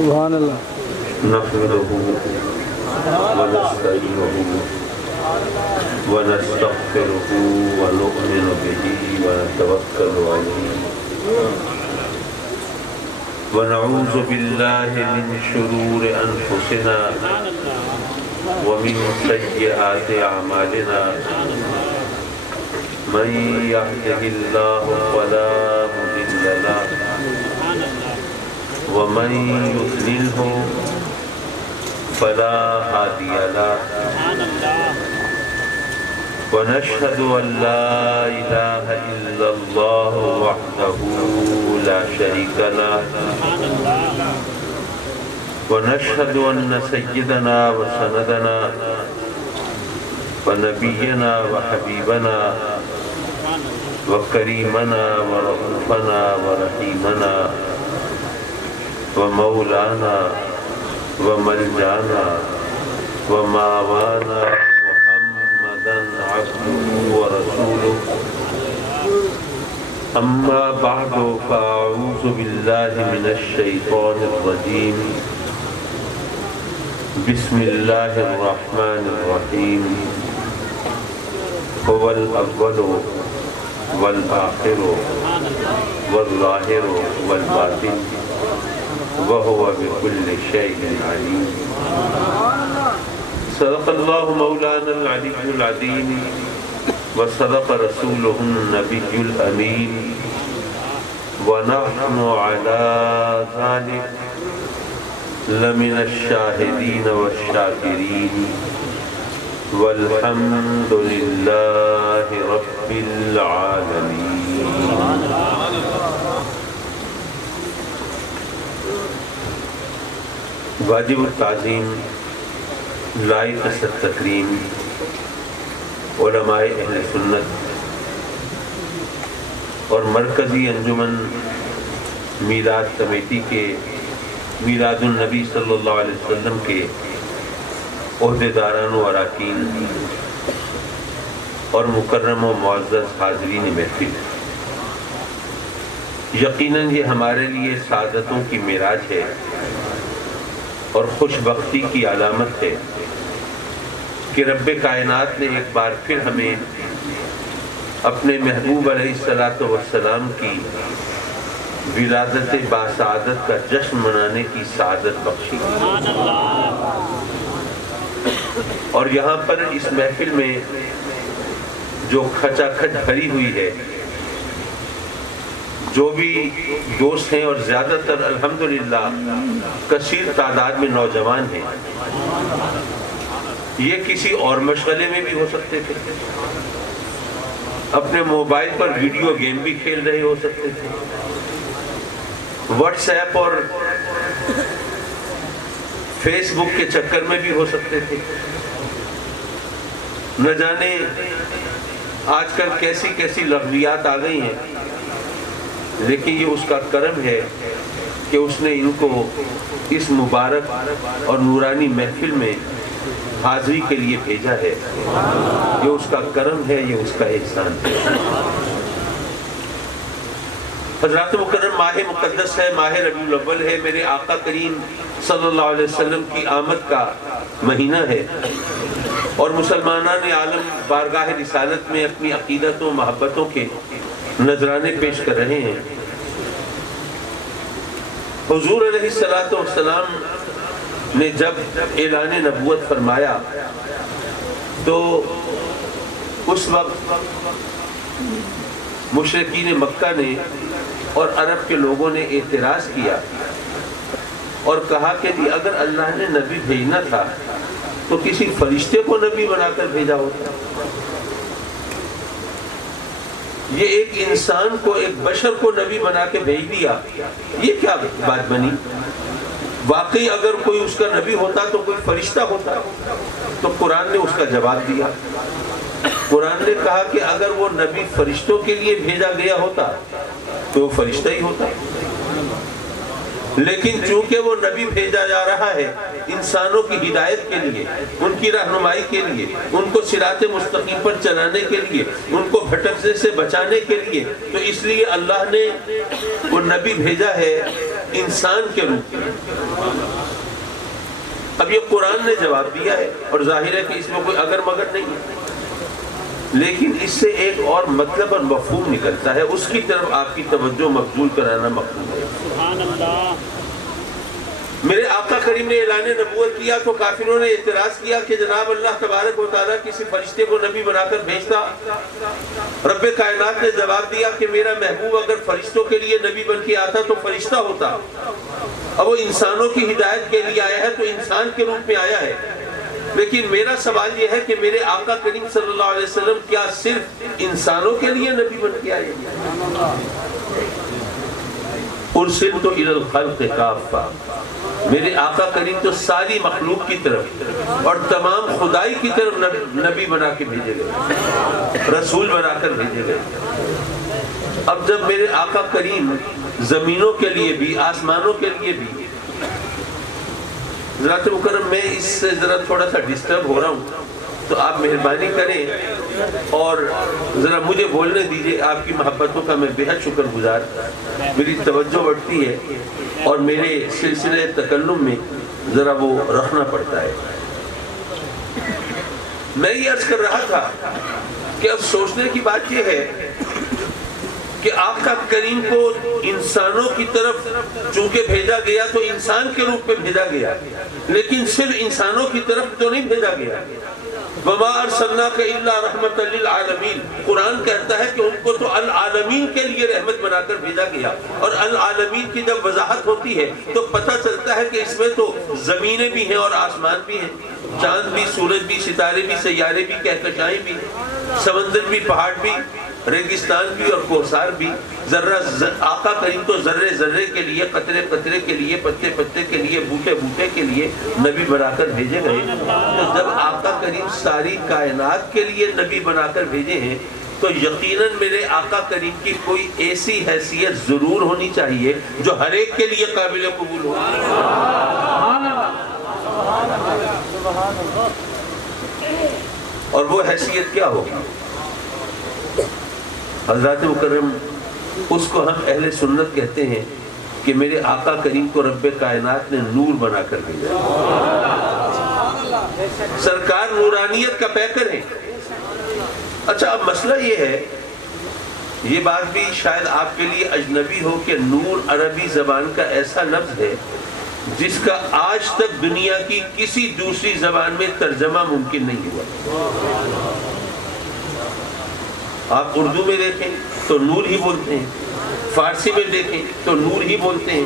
سبحان اللہ. نحمده ونستعينه ونستغفره ونؤمن به ونتوكل عليه ونعوذ بالله من شرور أنفسنا ومن سيئات أعمالنا من يهده الله فلا مضل له ومن يضلله فلا هادي له ونشهد أن لا إله إلا الله وحده لا شريك له ونشهد أن سيدنا وسندنا ونبينا وحبيبنا وكريمنا ورؤوفنا ورحيمنا ومولانا وملجانا وماوانا محمدا عبده ورسوله أما بعد فأعوذ بالله من الشيطان الرجيم بسم الله الرحمن الرحيم هو الأول والآخر والظاهر والباطن وهو بكل شيء عليم. صدق الله مولانا العلي العظيم وصدق رسوله النبي الأمين ونحن على ذلك لمن الشاهدين والشاكرين والحمد لله رب العالمين. واجب التعظیم لائق التکریم علماء اہل سنت اور مرکزی انجمن میلاد کمیٹی کے میلاد النبی صلی اللہ علیہ وسلم کے عہدیداران و اراکین اور مکرم و معزز حاضرین محفل، یقیناً یہ ہمارے لیے سعادتوں کی معراج ہے اور خوش بختی کی علامت ہے کہ رب کائنات نے ایک بار پھر ہمیں اپنے محبوب علیہ السلام کی ولادت باسعادت کا جشن منانے کی سعادت بخشی، اور یہاں پر اس محفل میں جو کھچا کھچ بھری ہوئی ہے، جو بھی دوست ہیں اور زیادہ تر الحمدللہ کثیر تعداد میں نوجوان ہیں، یہ کسی اور مشغلے میں بھی ہو سکتے تھے، اپنے موبائل پر ویڈیو گیم بھی کھیل رہے ہو سکتے تھے، واٹس ایپ اور فیس بک کے چکر میں بھی ہو سکتے تھے، نہ جانے آج کل کیسی کیسی لغویات آ گئی ہیں، لیکن یہ اس کا کرم ہے کہ اس نے ان کو اس مبارک اور نورانی محفل میں حاضری کے لیے بھیجا ہے. یہ اس کا کرم ہے، یہ اس کا احسان ہے. حضرات مکرم ماہ مقدس ہے، ماہ ربیع الاول ہے، میرے آقا کریم صلی اللہ علیہ وسلم کی آمد کا مہینہ ہے، اور مسلمانان عالم بارگاہ رسالت میں اپنی عقیدت و محبتوں کے نذرانے پیش کر رہے ہیں. حضور علیہ السلام نے جب اعلان نبوت فرمایا تو اس وقت مشرکین مکہ نے اور عرب کے لوگوں نے اعتراض کیا اور کہا کہ اگر اللہ نے نبی بھیجنا تھا تو کسی فرشتے کو نبی بنا کر بھیجا ہوتا. یہ ایک انسان کو، ایک بشر کو نبی بنا کے بھیج دیا، یہ کیا بات بنی؟ واقعی اگر کوئی اس کا نبی ہوتا تو کوئی فرشتہ ہوتا. تو قرآن نے اس کا جواب دیا. قرآن نے کہا کہ اگر وہ نبی فرشتوں کے لیے بھیجا گیا ہوتا تو وہ فرشتہ ہی ہوتا، لیکن چونکہ وہ نبی بھیجا جا رہا ہے انسانوں کی ہدایت کے لیے، ان کی رہنمائی کے لیے، ان کو صراط مستقیم پر چلانے کے لیے، ان کو بھٹکنے سے بچانے کے لیے، تو اس لیے اللہ نے وہ نبی بھیجا ہے انسان کے روپ میں. اب یہ قرآن نے جواب دیا ہے اور ظاہر ہے کہ اس میں کوئی اگر مگر نہیں ہے، لیکن اس سے ایک اور مطلب اور مفہوم نکلتا ہے، اس کی طرف آپ کی توجہ مبذول کرانا مقصود ہے۔ سبحان اللہ۔ میرے آقا کریم نے اعلان نبوت کیا تو کافروں نے اعتراض کیا کہ جناب اللہ تبارک و تعالیٰ کسی فرشتے کو نبی بنا کر بھیجتا۔ رب کائنات نے جواب دیا کہ میرا محبوب اگر فرشتوں کے لیے نبی بن کے آتا تو فرشتہ ہوتا، اب وہ انسانوں کی ہدایت کے لیے آیا ہے تو انسان کے روپ میں آیا ہے۔ لیکن میرا سوال یہ ہے کہ میرے آقا کریم صلی اللہ علیہ وسلم کیا صرف انسانوں کے لیے نبی بن کے آئے؟ ارسلت الی الخلق کافہ، میرے آقا کریم تو ساری مخلوق کی طرف اور تمام خدائی کی طرف نبی بنا کے بھیجے گئے، رسول بنا کر بھیجے گئے۔ اب جب میرے آقا کریم زمینوں کے لیے بھی آسمانوں کے لیے بھی، ذرات مکرم میں اس سے ذرا تھوڑا سا ڈسٹرب ہو رہا ہوں تو آپ مہربانی کریں اور ذرا مجھے بولنے دیجئے، آپ کی محبتوں کا میں بے حد شکر گزار، میری توجہ بڑھتی ہے اور میرے سلسلے تکلم میں ذرا وہ رکھنا پڑتا ہے۔ میں یہ عرض کر رہا تھا کہ اب سوچنے کی بات یہ ہے کہ آقا کریم کو انسانوں کی طرف چونکہ بھیجا گیا تو انسان کے روپ میں بھیجا گیا، لیکن صرف انسانوں کی طرف تو نہیں بھیجا گیا۔ وَمَا أَرْسَلْنَاكَ إِلَّا رَحْمَةً لِلْعَالَمِينَ، قرآن کہتا ہے کہ ان کو تو العالمین کے لیے رحمت بنا کر بھیجا گیا، اور العالمین کی جب وضاحت ہوتی ہے تو پتہ چلتا ہے کہ اس میں تو زمینیں بھی ہیں اور آسمان بھی ہیں، چاند بھی، سورج بھی، ستارے بھی، سیارے بھی، کہکشائیں بھی، سمندر بھی، پہاڑ بھی، ریگستان بھی اور کوثار بھی۔ آقا کریم تو ذرے ذرے کے لیے، قطرے قطرے کے لیے، پتے پتے کے لیے، بوٹے بوٹے کے لیے نبی بنا کر بھیجے گئے۔ تو جب آقا کریم ساری کائنات کے لیے نبی بنا کر بھیجے ہیں تو یقیناً میرے آقا کریم کی کوئی ایسی حیثیت ضرور ہونی چاہیے جو ہر ایک کے لیے قابل قبول ہو۔ اور وہ حیثیت کیا ہوگی؟ حضرات مکرم، اس کو ہم اہل سنت کہتے ہیں کہ میرے آقا کریم کو رب کائنات نے نور بنا کر بھیجا۔ سرکار نورانیت کا پیکر ہے۔ اچھا، اب مسئلہ یہ ہے، یہ بات بھی شاید آپ کے لیے اجنبی ہو کہ نور عربی زبان کا ایسا لفظ ہے جس کا آج تک دنیا کی کسی دوسری زبان میں ترجمہ ممکن نہیں ہوا۔ آپ اردو میں دیکھیں تو نور ہی بولتے ہیں، فارسی میں دیکھیں تو نور ہی بولتے ہیں۔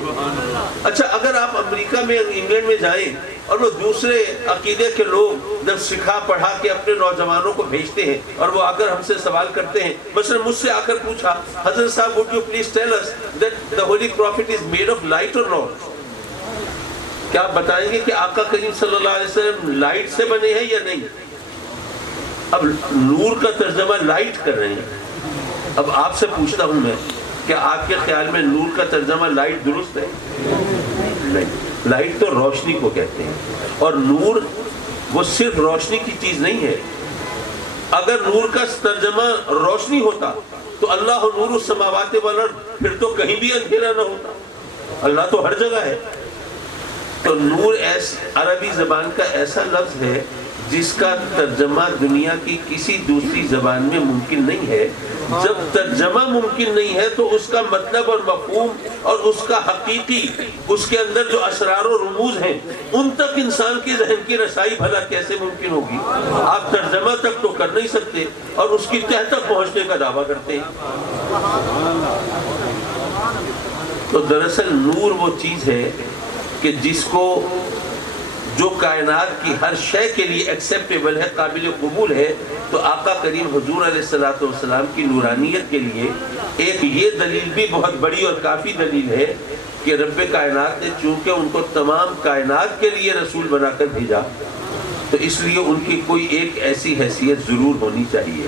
اچھا، اگر آپ امریکہ میں، انگلینڈ میں جائیں اور وہ دوسرے عقیدے کے لوگ جب سکھا پڑھا کے اپنے نوجوانوں کو بھیجتے ہیں اور وہ آ کر ہم سے سوال کرتے ہیں، مثلا مجھ سے آ کر پوچھا، حضرت صاحب would you please tell us that the holy prophet is made of light or not؟ کیا آپ بتائیں گے کہ آقا کریم صلی اللہ علیہ وسلم لائٹ سے بنے ہیں یا نہیں؟ اب نور کا ترجمہ لائٹ کر رہے ہیں۔ اب آپ سے پوچھتا ہوں میں، کیا آپ کے خیال میں نور کا ترجمہ لائٹ درست ہے؟ نہیں، لائٹ تو روشنی کو کہتے ہیں، اور نور وہ صرف روشنی کی چیز نہیں ہے۔ اگر نور کا ترجمہ روشنی ہوتا تو اللہ نور السماوات والارض، پھر تو کہیں بھی اندھیرا نہ ہوتا، اللہ تو ہر جگہ ہے۔ تو نور عربی زبان کا ایسا لفظ ہے جس کا ترجمہ دنیا کی کسی دوسری زبان میں ممکن نہیں ہے۔ جب ترجمہ ممکن نہیں ہے تو اس کا مطلب اور مفہوم اور اس کا حقیقی، اس کے اندر جو اسرار و رموز ہیں، ان تک انسان کے ذہن کی رسائی بھلا کیسے ممکن ہوگی؟ آپ ترجمہ تک تو کر نہیں سکتے اور اس کی تہ تک پہنچنے کا دعویٰ کرتے ہیں۔ تو دراصل نور وہ چیز ہے کہ جس کو، جو کائنات کی ہر شے کے لیے ایکسیپٹیبل ہے، قابل قبول ہے، تو آقا کریم حضور علیہ السلام کی نورانیت کے لیے ایک یہ دلیل بھی بہت بڑی اور کافی دلیل ہے کہ رب کائنات نے چونکہ ان کو تمام کائنات کے لیے رسول بنا کر بھیجا تو اس لیے ان کی کوئی ایک ایسی حیثیت ضرور ہونی چاہیے۔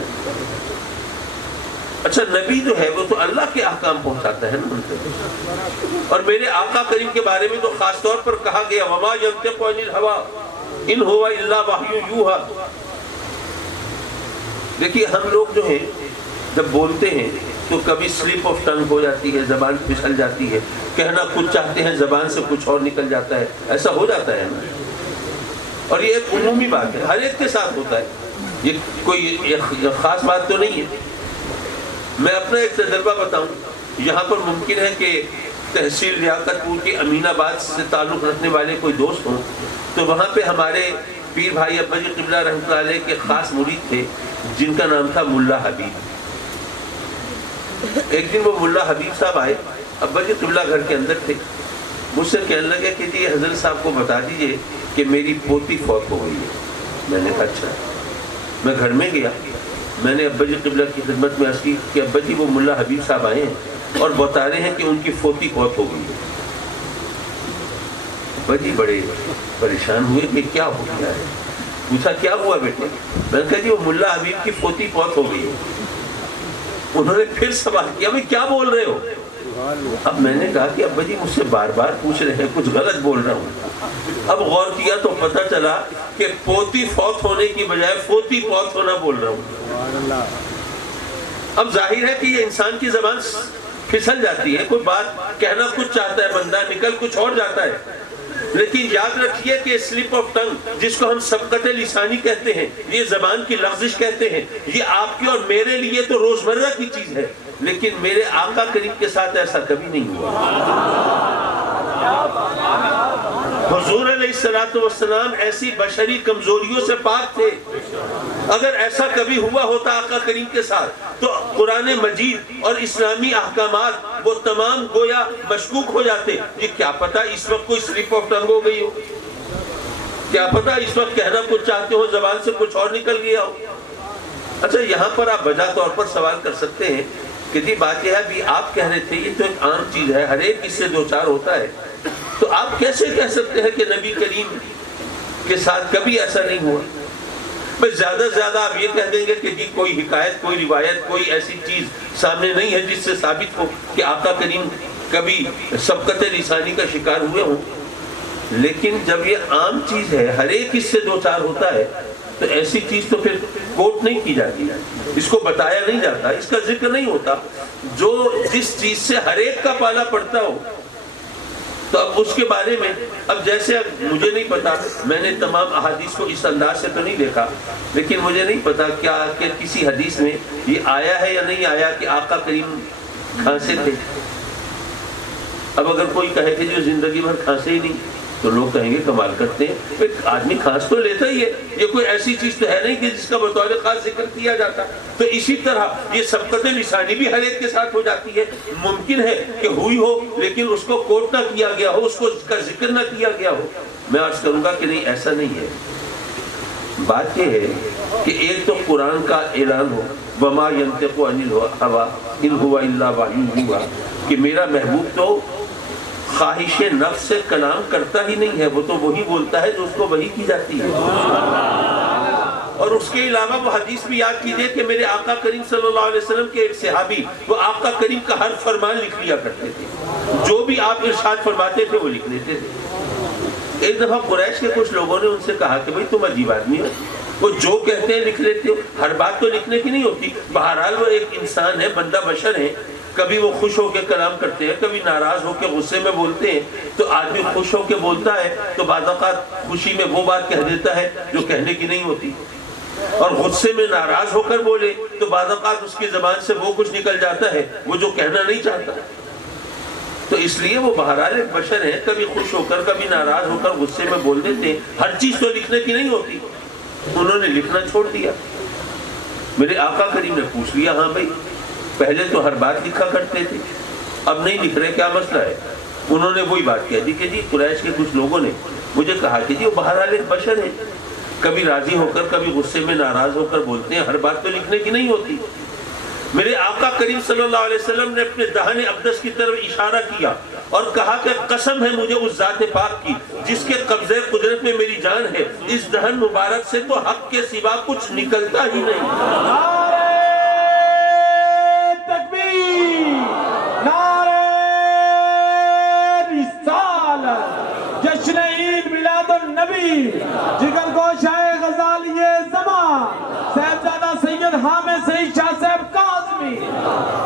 اچھا، نبی جو ہے وہ تو اللہ کے احکام پہنچاتا ہے نا ان سے، اور میرے آقا کریم کے بارے میں تو خاص طور پر کہا گیا وما ينطق عن الهوى ان هو الا وحی یوحی۔ دیکھیے، ہم لوگ جو ہیں جب بولتے ہیں تو کبھی سلپ آف ٹنگ ہو جاتی ہے، زبان پھسل جاتی ہے، کہنا کچھ چاہتے ہیں زبان سے کچھ اور نکل جاتا ہے، ایسا ہو جاتا ہے نا۔ اور یہ ایک عمومی بات ہے، ہر ایک کے ساتھ ہوتا ہے، یہ کوئی خاص بات تو نہیں ہے۔ میں اپنا ایک تجربہ بتاؤں، یہاں پر ممکن ہے کہ تحصیل لیاقت پور کے امین آباد سے تعلق رکھنے والے کوئی دوست ہوں، تو وہاں پہ ہمارے پیر بھائی ابا جی قبلہ رحمۃ اللہ علیہ کے خاص مرید تھے جن کا نام تھا ملا حبیب۔ ایک دن وہ ملا حبیب صاحب آئے، ابا جی قبلہ گھر کے اندر تھے، مجھ سے کہنے لگے کہ جی حضرت صاحب کو بتا دیجئے کہ میری پوتی فوت ہو گئی ہے۔ میں نے کہا اچھا۔ میں گھر میں گیا، میں نے ابا جی قبلہ کی خدمت میں عرض کی کہ ابا جی وہ ملا حبیب صاحب آئے ہیں اور بتا رہے ہیں کہ ان کی پوتی فوت ہو گئی ہے۔ ابا جی بڑے پریشان ہوئے کہ کیا ہو گیا ہے، پوچھا کیا ہوا بیٹے؟ میں نے کہا جی وہ ملا حبیب کی پوتی فوت ہو گئی ہے۔ انہوں نے پھر سوال کیا بھائی کیا بول رہے ہو؟ اب میں نے کہا کہ ابا جی مجھ سے بار بار پوچھ رہے ہیں، کچھ غلط بول رہا ہوں۔ اب غور کیا تو پتہ چلا کہ پوتی فوت ہونے کی بجائے پوتی فوت ہونا بول رہا ہوں۔ اب ظاہر ہے کہ یہ انسان کی زبان پھسل جاتی ہے، کوئی بات کہنا کچھ چاہتا ہے بندہ، نکل کچھ اور جاتا ہے۔ لیکن یاد رکھیے کہ سلپ آف ٹنگ جس کو ہم سبقت لسانی کہتے ہیں، یہ زبان کی لغزش کہتے ہیں، یہ آپ کی اور میرے لیے تو روزمرہ کی چیز ہے، لیکن میرے آقا کریم کے ساتھ ایسا کبھی نہیں ہوا۔ حضور علیہ السلام ایسی بشری کمزوریوں سے پاک تھے، اگر ایسا کبھی ہوا ہوتا آقا کریم کے ساتھ تو قرآن مجید اور اسلامی احکامات وہ تمام گویا مشکوک ہو جاتے۔ یہ کیا پتا اس وقت کوئی سلپ آف ٹنگ ہو گئی ہو، کیا پتا اس وقت کہنا کچھ چاہتے ہو زبان سے کچھ اور نکل گیا ہو۔ اچھا یہاں پر آپ بجا طور پر سوال کر سکتے ہیں کہ جی بات یہ ہے بھی آپ کہہ رہے تھے یہ تو ایک عام چیز ہے، ہر ایک اس سے دو چار ہوتا ہے، تو آپ کیسے کہہ سکتے ہیں کہ نبی کریم کے ساتھ کبھی ایسا نہیں ہوا؟ بس زیادہ سے زیادہ آپ یہ کہہ دیں گے کہ جی کوئی حکایت، کوئی روایت، کوئی ایسی چیز سامنے نہیں ہے جس سے ثابت ہو کہ آقا کریم کبھی سبقت لسانی کا شکار ہوئے ہوں۔ لیکن جب یہ عام چیز ہے، ہر ایک اس سے دو چار ہوتا ہے، تو ایسی چیز تو پھر کوٹ نہیں کی جاتی، اس کو بتایا نہیں جاتا، اس کا ذکر نہیں ہوتا۔ جو جس چیز سے ہر ایک کا پالا پڑتا ہو تو اب اس کے بارے میں، اب جیسے مجھے نہیں پتا، میں نے تمام احادیث کو اس انداز سے تو نہیں دیکھا، لیکن مجھے نہیں پتا کیا کہ کسی حدیث میں یہ آیا ہے یا نہیں آیا کہ آقا کریم کھانسے تھے۔ اب اگر کوئی کہے کہ جو زندگی بھر کھانسے ہی نہیں تو لوگ کہیں گے کمال کرتے ہیں، آدمی کھانس تو لیتا ہی ہے، یہ کوئی ایسی چیز تو ہے نہیں کہ جس کا بطور خاص ذکر کیا جاتا۔ تو اسی طرح یہ سبقت لسانی بھی ہر ایک کے ساتھ ہو جاتی ہے، ممکن ہے کہ ہوئی ہو لیکن اس کو کوٹ نہ کیا گیا ہو، اس کو اس کا ذکر نہ کیا گیا ہو۔ میں عرض کروں گا کہ نہیں ایسا نہیں ہے۔ بات یہ ہے کہ ایک تو قرآن کا اعلان ہو وما ينطق عن الهوى ان هو الا وحی یوحی، کہ میرا محبوب تو خواہش نفس سے کلام کرتا ہی نہیں ہے، وہ تو وہی بولتا ہے جو اس کو وحی کی جاتی ہے۔ اور اس کے علاوہ وہ حدیث بھی یاد کیجئے کہ میرے آقا کریم صلی اللہ علیہ وسلم کے ایک صحابی وہ آقا کریم کا ہر فرمان لکھ لیا کرتے تھے، جو بھی آپ ارشاد فرماتے تھے وہ لکھ لیتے تھے۔ ایک دفعہ قریش کے کچھ لوگوں نے ان سے کہا کہ بھئی تم عجیب آدمی ہو، وہ جو کہتے ہیں لکھ لیتے ہو، ہر بات تو لکھنے کی نہیں ہوتی۔ بہرحال وہ ایک انسان ہے، بندہ بشر ہے، کبھی وہ خوش ہو کے کلام کرتے ہیں، کبھی ناراض ہو کے غصے میں بولتے ہیں۔ تو آدمی خوش ہو کے بولتا ہے تو بعض اوقات خوشی میں وہ بات کہہ دیتا ہے جو کہنے کی نہیں ہوتی، اور غصے میں ناراض ہو کر بولے تو بعض اوقات اس کی زبان سے وہ کچھ نکل جاتا ہے وہ جو کہنا نہیں چاہتا۔ تو اس لیے وہ بہرحال ایک بشر ہیں، کبھی خوش ہو کر کبھی ناراض ہو کر غصے میں بول دیتے ہیں، ہر چیز تو لکھنے کی نہیں ہوتی۔ انہوں نے لکھنا چھوڑ دیا۔ میرے آقا کریم نے پوچھ لیا، ہاں بھائی پہلے تو ہر بات لکھا کرتے تھے، اب نہیں لکھ رہے، کیا مسئلہ ہے؟ انہوں نے وہی بات کہہ دی کہ جی قریش کے کچھ لوگوں نے مجھے کہا کہ جی وہ بہرحال ایک بشر ہے، کبھی راضی ہو کر کبھی غصے میں ناراض ہو کر بولتے ہیں، ہر بات تو لکھنے کی نہیں ہوتی۔ میرے آقا کریم صلی اللہ علیہ وسلم نے اپنے دہن اقدس کی طرف اشارہ کیا اور کہا کہ قسم ہے مجھے اس ذات پاک کی جس کے قبضے قدرت میں میری جان ہے، اس دہن مبارک سے تو حق کے سوا کچھ نکلتا ہی نہیں۔ نعرہ تکبیر، نعرہ رسالت، جشن عید میلاد النبی، جگر گوشہ غزالی زمان صاحبزادہ سید حامد سعید شاہ صاحب کاظمی۔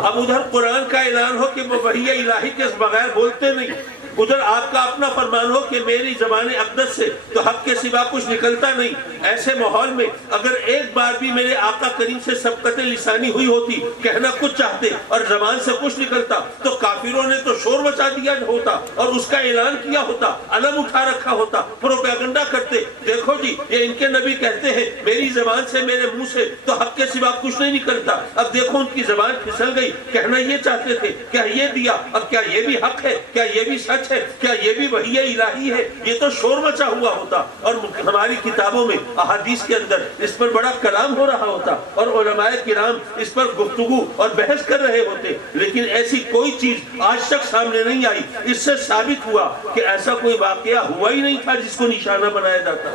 اب ادھر قرآن کا اعلان ہو کہ وہ وحی الہی کے بغیر بولتے نہیں، ادھر آپ کا اپنا فرمان ہو کہ میری زبان اقدس سے تو حق کے سوا کچھ نکلتا نہیں، ایسے ماحول میں اگر ایک بار بھی میرے آقا کریم سے سبقت لسانی ہوئی ہوتی، کہنا کچھ چاہتے اور زبان سے کچھ نکلتا، تو کافروں نے تو شور مچا دیا ہوتا اور اس کا اعلان کیا ہوتا، علم اٹھا رکھا ہوتا، پروپیگنڈا کرتے، دیکھو جی یہ ان کے نبی کہتے ہیں میری زبان سے میرے منہ سے تو حق کے سوا کچھ نہیں نکلتا، اب دیکھو ان کی زبان پھسل گئی، کہنا یہ چاہتے تھے، کیا یہ دیا، اب کیا یہ بھی حق ہے، کیا یہ بھی سچ ہے، کیا یہ بھی وحی الہی ہے، یہ تو شور مچا ہوا ہوتا، اور ہماری کتابوں میں احادیث کے اندر اس پر بڑا کلام ہو رہا ہوتا اور علماء کرام اس پر گفتگو اور بحث کر رہے ہوتے، لیکن ایسی کوئی چیز آج تک سامنے نہیں آئی۔ اس سے ثابت ہوا کہ ایسا کوئی واقعہ ہوا ہی نہیں تھا جس کو نشانہ بنایا جاتا۔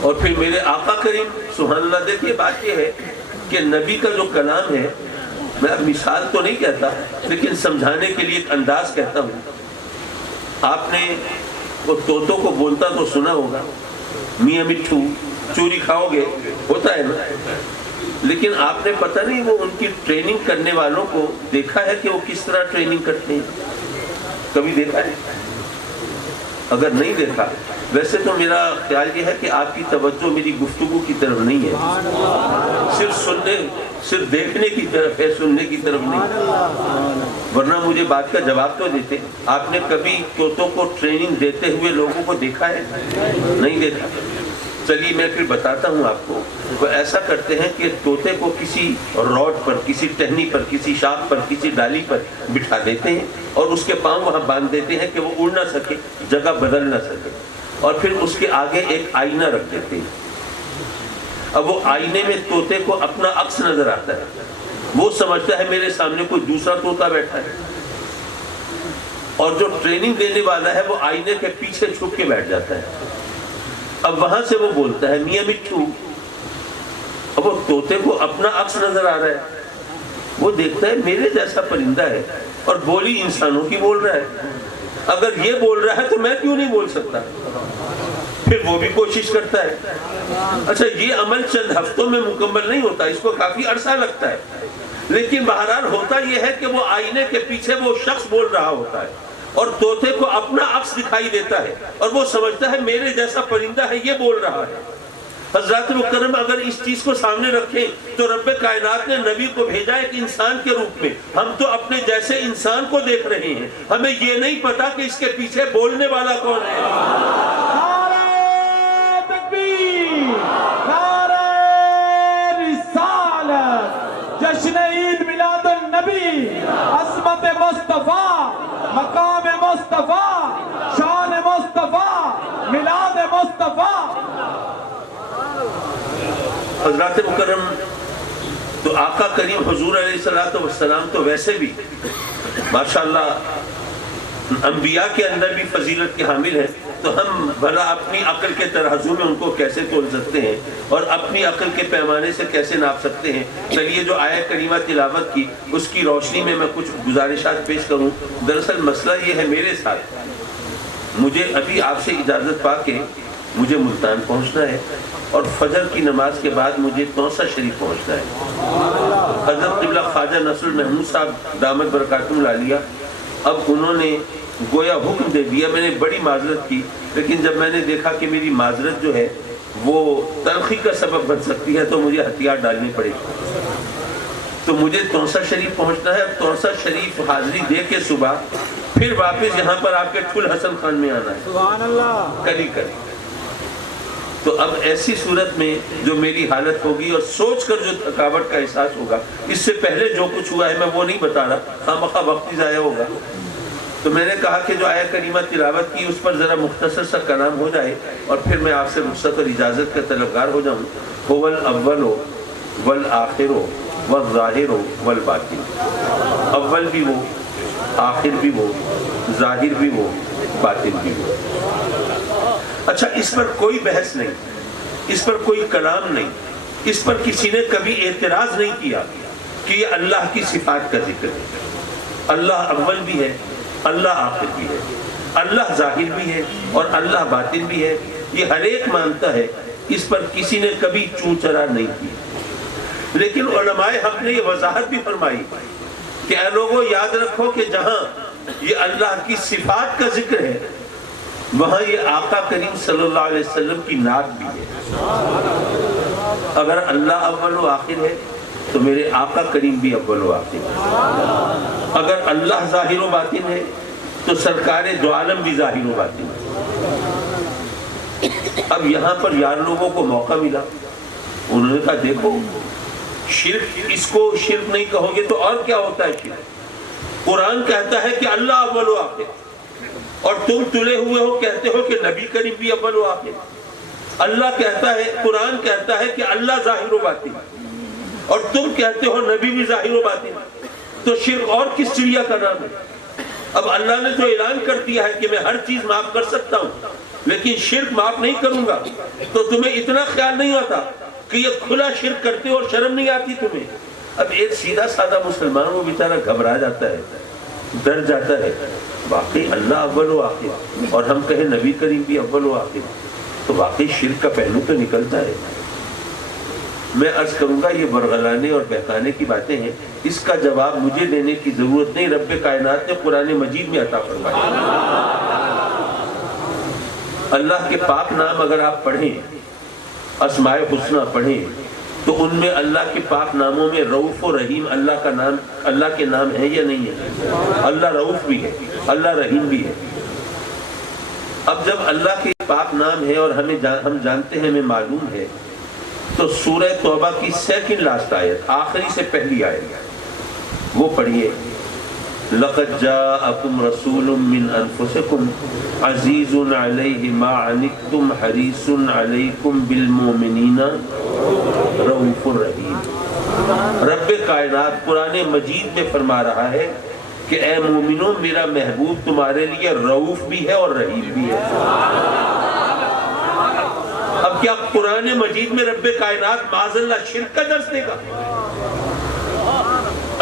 اور پھر میرے آقا کریم سبحان اللہ، دیکھیے بات یہ ہے کہ نبی کا جو کلام ہے، میں اب مثال تو نہیں کہتا لیکن سمجھانے کے لیے ایک انداز کہتا ہوں۔ آپ نے وہ طوطوں کو بولتا تو سنا ہوگا، میاں مٹھو چوری کھاؤ گے، ہوتا ہے نا، لیکن آپ نے پتہ نہیں وہ ان کی ٹریننگ کرنے والوں کو دیکھا ہے کہ وہ کس طرح ٹریننگ کرتے ہیں؟ کبھی دیکھا ہے؟ اگر نہیں دیکھا، ویسے تو میرا خیال یہ ہے کہ آپ کی توجہ میری گفتگو کی طرف نہیں ہے، صرف دیکھنے کی طرف ہے، سننے کی طرف نہیں، ورنہ مجھے بات کا جواب تو دیتے۔ آپ نے کبھی طوطوں کو ٹریننگ دیتے ہوئے لوگوں کو دیکھا ہے؟ نہیں دیکھا۔ چلیے میں پھر بتاتا ہوں آپ کو۔ وہ ایسا کرتے ہیں کہ طوطے کو کسی راڈ پر، کسی ٹہنی پر، کسی شاخ پر، کسی ڈالی پر بٹھا دیتے ہیں اور اس کے پاؤں وہاں باندھ دیتے ہیں کہ وہ اڑ نہ سکے، جگہ بدل نہ سکے، اور پھر اس کے آگے ایک آئینہ رکھ دیتے ہیں۔ اب وہ آئینے میں طوطے کو اپنا عکس نظر آتا ہے، وہ سمجھتا ہے میرے سامنے کوئی دوسرا طوطا بیٹھا ہے، اور جو ٹریننگ دینے والا ہے وہ آئینے کے پیچھے چھپ کے بیٹھ جاتا ہے۔ اب وہاں سے وہ بولتا ہے میاں مٹھو، اب وہ طوطے کو اپنا عکس نظر آ رہا ہے، وہ دیکھتا ہے میرے جیسا پرندہ ہے اور بولی انسانوں کی بول رہا ہے، اگر یہ بول رہا ہے تو میں کیوں نہیں بول سکتا؟ پھر وہ بھی کوشش کرتا ہے۔ اچھا یہ عمل چند ہفتوں میں مکمل نہیں ہوتا، اس کو کافی عرصہ لگتا ہے، لیکن بہرحال ہوتا یہ ہے کہ وہ آئینے کے پیچھے وہ شخص بول رہا ہوتا ہے اور طوطے کو اپنا عکس دکھائی دیتا ہے اور وہ سمجھتا ہے میرے جیسا پرندہ ہے، یہ بول رہا ہے۔ حضرات مکرم اگر اس چیز کو سامنے رکھیں تو رب کائنات نے نبی کو بھیجا ایک انسان کے روپ میں، ہم تو اپنے جیسے انسان کو دیکھ رہے ہیں، ہمیں یہ نہیں پتا کہ اس کے پیچھے بولنے والا کون ہے۔ نعرہ تکبیر، نعرہ رسالت، جشن عید میلاد النبی، عظمت مصطفیٰ، مقام مصطفیٰ، شان مصطفیٰ، میلاد مصطفیٰ۔ حضرات مکرم تو آقا کریم حضور علیہ السلام تو ویسے بھی ماشاءاللہ انبیاء کے اندر بھی فضیلت کے حامل ہیں، تو ہم بھلا اپنی عقل کے ترازو میں ان کو کیسے تول سکتے ہیں اور اپنی عقل کے پیمانے سے کیسے ناپ سکتے ہیں؟ چلیے جو آیت کریمہ تلاوت کی اس کی روشنی میں کچھ گزارشات پیش کروں۔ دراصل مسئلہ یہ ہے میرے ساتھ، مجھے ابھی آپ سے اجازت پا کے مجھے ملتان پہنچنا ہے اور فجر کی نماز کے بعد مجھے توسہ شریف پہنچنا ہے۔ حضرت قبلہ خواجہ نصر محمود صاحب دامت برکاتہم العالیہ اب انہوں نے گویا حکم دے دیا، میں نے بڑی معذرت کی، لیکن جب میں نے دیکھا کہ میری معذرت جو ہے وہ تلخی کا سبب بن سکتی ہے تو مجھے ہتھیار ڈالنے پڑے، تو مجھے توسہ شریف پہنچنا ہے۔ اب توسہ شریف حاضری دے کے صبح پھر واپس یہاں پر آپ کے ٹھل حسن خان میں آنا ہے، سبحان اللہ، کری تو اب ایسی صورت میں جو میری حالت ہوگی اور سوچ کر جو تھکاوٹ کا احساس ہوگا، اس سے پہلے جو کچھ ہوا ہے میں وہ نہیں بتا رہا، خامخواہ وقت ضائع ہوگا، تو میں نے کہا کہ جو آیت کریمہ تلاوت کی اس پر ذرا مختصر سا کلام ہو جائے اور پھر میں آپ سے رخصت اور اجازت کا طلبگار ہو جاؤں۔ هو الاول والآخر والظاہر والباطن، اول بھی وہ، آخر بھی وہ، ظاہر بھی وہ، باطن بھی وہ۔ اچھا اس پر کوئی بحث نہیں، اس پر کوئی کلام نہیں، اس پر کسی نے کبھی اعتراض نہیں کیا کہ یہ اللہ کی صفات کا ذکر ہے۔ اللہ اول بھی ہے، اللہ آخر بھی ہے، اللہ ظاہر بھی ہے اور اللہ باطن بھی ہے، یہ ہر ایک مانتا ہے، اس پر کسی نے کبھی چون چرا نہیں کی۔ لیکن علماء حق نے یہ وضاحت بھی فرمائی کہ کہ اے لوگوں یاد رکھو کہ جہاں یہ اللہ کی صفات کا ذکر ہے وہاں یہ آقا کریم صلی اللہ علیہ وسلم کی نعت بھی ہے۔ اگر اللہ اول و آخر ہے تو میرے آقا کریم بھی اول و آخر ہے۔ اگر اللہ ظاہر و باطن ہے تو سرکار دو عالم بھی ظاہر و باطن ہے۔ اب یہاں پر یار لوگوں کو موقع ملا، انہوں نے کہا دیکھو شرک، اس کو شرک نہیں کہو گے تو اور کیا ہوتا ہے شرک؟ قرآن کہتا ہے کہ اللہ اول و آخر، اور تم تلے ہوئے ہو کہتے ہو کہ نبی کریم بھی اول و آخر۔ اللہ کہتا ہے، قرآن کہتا ہے کہ اللہ ظاہر و باطن، اور تم کہتے ہو نبی بھی ظاہر و باطن، تو شرک اور کس چڑیا کا نام ہے؟ اب اللہ نے تو اعلان کر دیا ہے کہ میں ہر چیز معاف کر سکتا ہوں لیکن شرک معاف نہیں کروں گا، تو تمہیں اتنا خیال نہیں ہوتا کہ یہ کھلا شرک کرتے ہو اور شرم نہیں آتی تمہیں؟ اب ایک سیدھا سادہ مسلمان وہ بیچارہ گھبرا جاتا ہے، ڈر جاتا ہے، واقعی اللہ اول و آخر اور ہم کہیں نبی کریم بھی اول و آخر، تو واقعی شرک کا پہلو تو نکلتا ہے۔ میں عرض کروں گا یہ برغلانے اور بہکانے کی باتیں ہیں، اس کا جواب مجھے دینے کی ضرورت نہیں، رب کائنات نے قرآن مجید میں عطا فرمایا۔ اللہ کے پاک نام اگر آپ پڑھیں، اسماء حسنہ پڑھیں، تو ان میں اللہ کے پاک ناموں میں رؤوف و رحیم اللہ کے نام ہے یا نہیں ہے؟ اللہ رؤوف بھی ہے، اللہ رحیم بھی ہے۔ اب جب اللہ کے پاک نام ہے اور ہم جانتے ہیں، ہمیں معلوم ہے، تو سورہ توبہ کی سیکنڈ لاسٹ آیت، آخری سے پہلی آیت وہ پڑھیے، لَقَدْ جَاءَكُمْ رَسُولٌ مِّنْ أَنفُسِكُمْ عَزِيزٌ عَلَيْهِ مَا عَنِتُّمْ حَرِيصٌ عَلَيْكُمْ بِالْمُؤْمِنِينَ رؤوف الرحیم۔ رب کائنات قرآن مجید میں فرما رہا ہے کہ اے مومنوں میرا محبوب تمہارے لیے رؤوف بھی ہے اور رحیم بھی ہے۔ اب کیا قرآن مجید میں رب کائنات معاذ اللہ شرک کا درس دے گا؟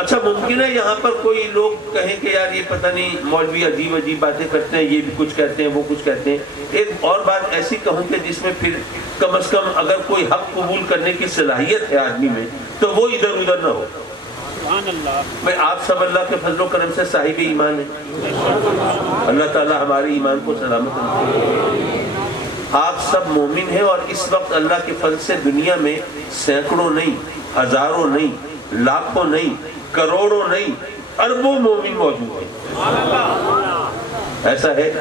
اچھا ممکن ہے یہاں پر کوئی لوگ کہیں کہ یار یہ پتہ نہیں مولوی عجیب عجیب باتیں کرتے ہیں، یہ بھی کچھ کہتے ہیں وہ کچھ کہتے ہیں۔ ایک اور بات ایسی کہوں کہ جس میں پھر کم از کم اگر کوئی حق قبول کرنے کی صلاحیت ہے آدمی میں تو وہ ادھر ادھر نہ ہو۔ میں آپ سب اللہ کے فضل و کرم سے صاحب ایمان ہیں، اللہ تعالی ہمارے ایمان کو سلامت رکھے۔ آپ سب مومن ہیں اور اس وقت اللہ کے فضل سے دنیا میں سینکڑوں نہیں، ہزاروں نہیں، لاکھوں نہیں، کروڑوں نہیں، اربوں مومن موجود ہیں۔ ایسا ہے؟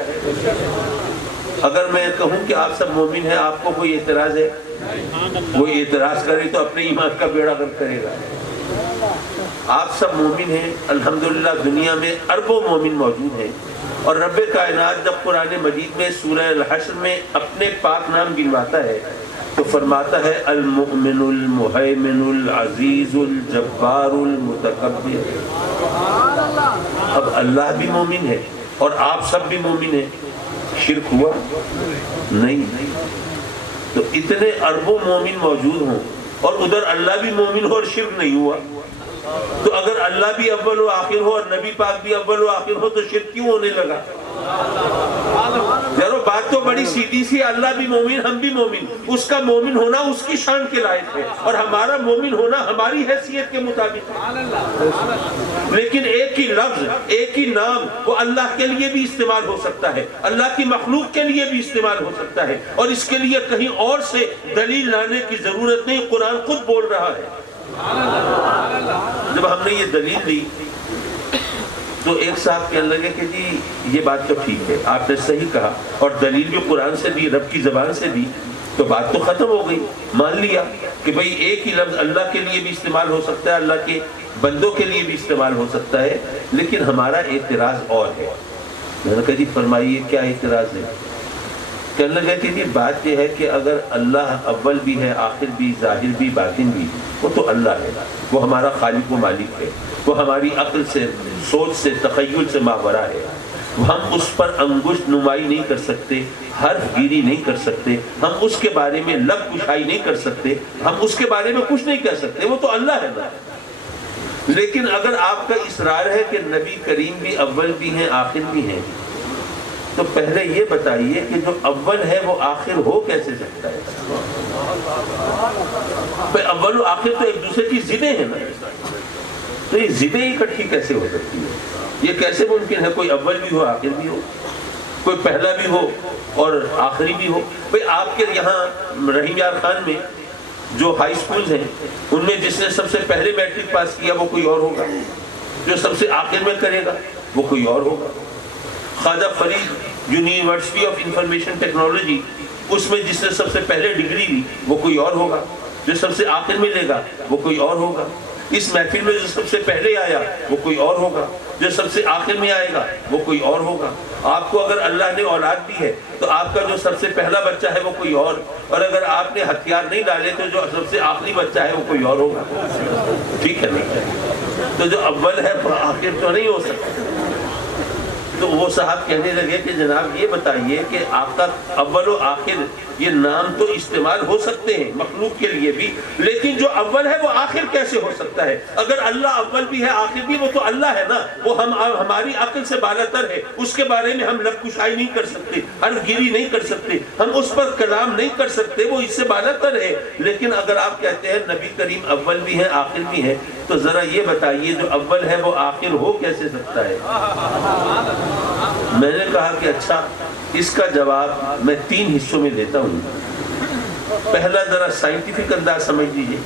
اگر میں کہوں کہ آپ سب مومن ہیں، آپ کو کوئی اعتراض ہے؟ کوئی اعتراض کرے تو اپنے ایمان کا بیڑا غرق کرے گا۔ آپ سب مومن ہیں، الحمدللہ دنیا میں اربوں مومن موجود ہیں، اور رب کائنات جب قرآن مجید میں سورہ الحشر میں اپنے پاک نام گنواتا ہے تو فرماتا ہے المؤمن المہیمن العزیز الجبار المتکبر۔ اب اللہ بھی مومن ہے اور آپ سب بھی مومن ہیں، شرک ہوا نہیں؟ تو اتنے اربوں مومن موجود ہوں اور ادھر اللہ بھی مومن ہو اور شرک نہیں ہوا، تو اگر اللہ بھی اول و آخر ہو اور نبی پاک بھی اول و آخر ہو تو شرک کیوں ہونے لگا؟ یارو بات تو بڑی سیدھی سی، اللہ بھی مومن ہم بھی مومن، اس کا مومن ہونا اس کی شان کے لائق ہے اور ہمارا مومن ہونا ہماری حیثیت کے مطابق ہے۔ لیکن ایک ہی لفظ، ایک ہی نام وہ اللہ کے لیے بھی استعمال ہو سکتا ہے، اللہ کی مخلوق کے لیے بھی استعمال ہو سکتا ہے، اور اس کے لیے کہیں اور سے دلیل لانے کی ضرورت نہیں، قرآن خود بول رہا ہے۔ جب ہم نے یہ دلیل دی تو ایک صاحب کہنے لگے کہ جی یہ بات تو ٹھیک ہے، آپ نے صحیح کہا، اور دلیل بھی قرآن سے دی، رب کی زبان سے دی، تو بات تو ختم ہو گئی۔ مان لیا کہ بھئی ایک ہی لفظ اللہ کے لیے بھی استعمال ہو سکتا ہے، اللہ کے بندوں کے لیے بھی استعمال ہو سکتا ہے، لیکن ہمارا اعتراض اور ہے۔ میں نے کہا جی فرمائیے کیا اعتراض ہے؟ کہنے لگا کہ جی بات یہ ہے کہ اگر اللہ اول بھی ہے، آخر بھی، ظاہر بھی، باطن بھی، وہ تو اللہ ہے، وہ ہمارا خالق و مالک ہے، وہ ہماری عقل سے، سوچ سے، تخیل سے ماورا ہے، ہم اس پر انگشت نمائی نہیں کر سکتے، حرف گیری نہیں کر سکتے، ہم اس کے بارے میں لب کشائی نہیں کر سکتے، ہم اس کے بارے میں کچھ نہیں کہہ سکتے، وہ تو اللہ ہے نا۔ لیکن اگر آپ کا اصرار ہے کہ نبی کریم بھی اول بھی ہیں، آخر بھی ہیں، تو پہلے یہ بتائیے کہ جو اول ہے وہ آخر ہو کیسے سکتا ہے؟ اول و آخر تو ایک دوسرے کی ضدیں ہیں نا۔ تو یہ ضدیں اکٹھی کیسے ہو سکتی ہے؟ یہ کیسے ممکن ہے کوئی اول بھی ہو آخر بھی ہو، کوئی پہلا بھی ہو اور آخری بھی ہو؟ بھئی آپ کے یہاں رحیم یار خان میں جو ہائی سکولز ہیں ان میں جس نے سب سے پہلے میٹرک پاس کیا وہ کوئی اور ہوگا، جو سب سے آخر میں کرے گا وہ کوئی اور ہوگا۔ Khwaja Farid university of information technology, اس میں جس نے سب سے پہلے ڈگری لی وہ کوئی اور ہوگا، جو سب سے آخر میں لے گا وہ کوئی اور ہوگا۔ اس محفل میں جو سب سے پہلے آیا وہ کوئی اور ہوگا، جو سب سے آخر میں آئے گا وہ کوئی اور ہوگا۔ آپ کو اگر اللہ نے اولاد دی ہے تو آپ کا جو سب سے پہلا بچہ ہے وہ کوئی اور اگر آپ نے ہتھیار نہیں ڈالے تو جو سب سے آخری بچہ ہے وہ کوئی اور ہوگا۔ ٹھیک ہے نہیں؟ تو جو اول ہے وہ آخر تو نہیں ہو سکتا۔ تو وہ صاحب کہنے لگے کہ جناب یہ بتائیے کہ آپ کا اول و آخر یہ نام تو استعمال ہو سکتے ہیں مخلوق کے لیے بھی، لیکن جو اول ہے وہ آخر کیسے ہو سکتا ہے؟ اگر اللہ اول بھی ہے آخر بھی، وہ تو اللہ ہے نا، وہ ہماری عقل سے بالاتر ہے، اس کے بارے میں ہم لب کشائی نہیں کر سکتے، حرف گیری نہیں کر سکتے، ہم اس پر کلام نہیں کر سکتے، وہ اس سے بالاتر ہے۔ لیکن اگر آپ کہتے ہیں نبی کریم اول بھی ہے آخر بھی ہے، تو ذرا یہ بتائیے جو اول ہے وہ آخر ہو کیسے سکتا ہے؟ میں نے کہا کہ اچھا اس کا جواب میں 3 حصوں میں دیتا ہوں۔ پہلا ذرا سائنٹیفک انداز سمجھ لیجیے۔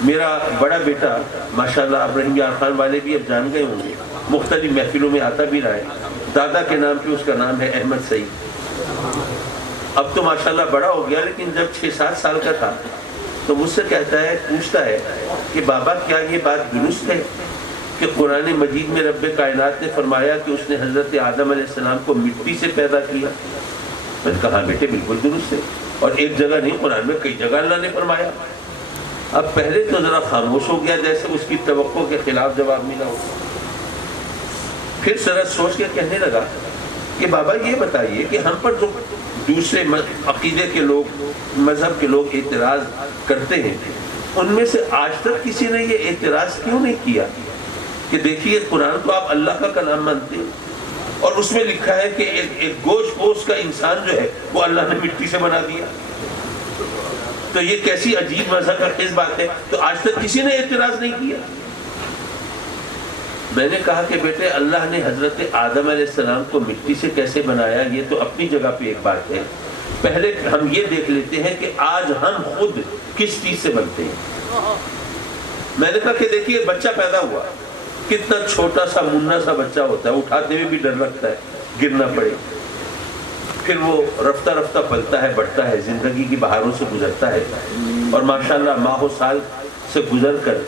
میرا بڑا بیٹا ماشاءاللہ اب رحیم یار خان والے بھی اب جان گئے ہوں گے، مختلف محفلوں میں آتا بھی رہا ہے، دادا کے نام پہ اس کا نام ہے احمد سعید۔ اب تو ماشاءاللہ بڑا ہو گیا، لیکن جب 6-7 سال کا تھا تو مجھ سے کہتا ہے، پوچھتا ہے کہ بابا کیا یہ بات درست ہے کہ قرآن مجید میں رب کائنات نے فرمایا کہ اس نے حضرت آدم علیہ السلام کو مٹی سے پیدا کیا؟ میں نے کہا بیٹے بالکل درست ہے، اور ایک جگہ نہیں، قرآن میں کئی جگہ اللہ نے فرمایا۔ اب پہلے تو ذرا خاموش ہو گیا جیسے اس کی توقع کے خلاف جواب ملا ہو، پھر ذرا سوچ کے کہنے لگا کہ بابا یہ بتائیے کہ ہم پر جو دوسرے عقیدے کے لوگ، مذہب کے لوگ اعتراض کرتے ہیں، ان میں سے آج تک کسی نے یہ اعتراض کیوں نہیں کیا کہ دیکھیے قرآن کو آپ اللہ کا کلام مانتے ہیں اور اس میں لکھا ہے کہ ایک گوشت پوش کا انسان جو ہے وہ اللہ نے مٹی سے بنا دیا، تو یہ کیسی عجیب مذہب خیز بات ہے؟ تو آج تک کسی نے اعتراض نہیں کیا۔ میں نے کہا کہ بیٹے اللہ نے حضرت آدم علیہ السلام کو مٹی سے کیسے بنایا یہ تو اپنی جگہ پہ ایک بات ہے، پہلے ہم یہ دیکھ لیتے ہیں کہ آج ہم خود کس چیز سے بنتے ہیں۔ میں نے کہا کہ دیکھیے بچہ پیدا ہوا، کتنا چھوٹا سا منا سا بچہ ہوتا ہے، اٹھاتے ہوئے بھی ڈر لگتا ہے گرنا پڑے، پھر وہ رفتہ رفتہ پلتا ہے، بڑھتا ہے، زندگی کی بہاروں سے گزرتا ہے، اور ماشاءاللہ ماہ و سال سے گزر کر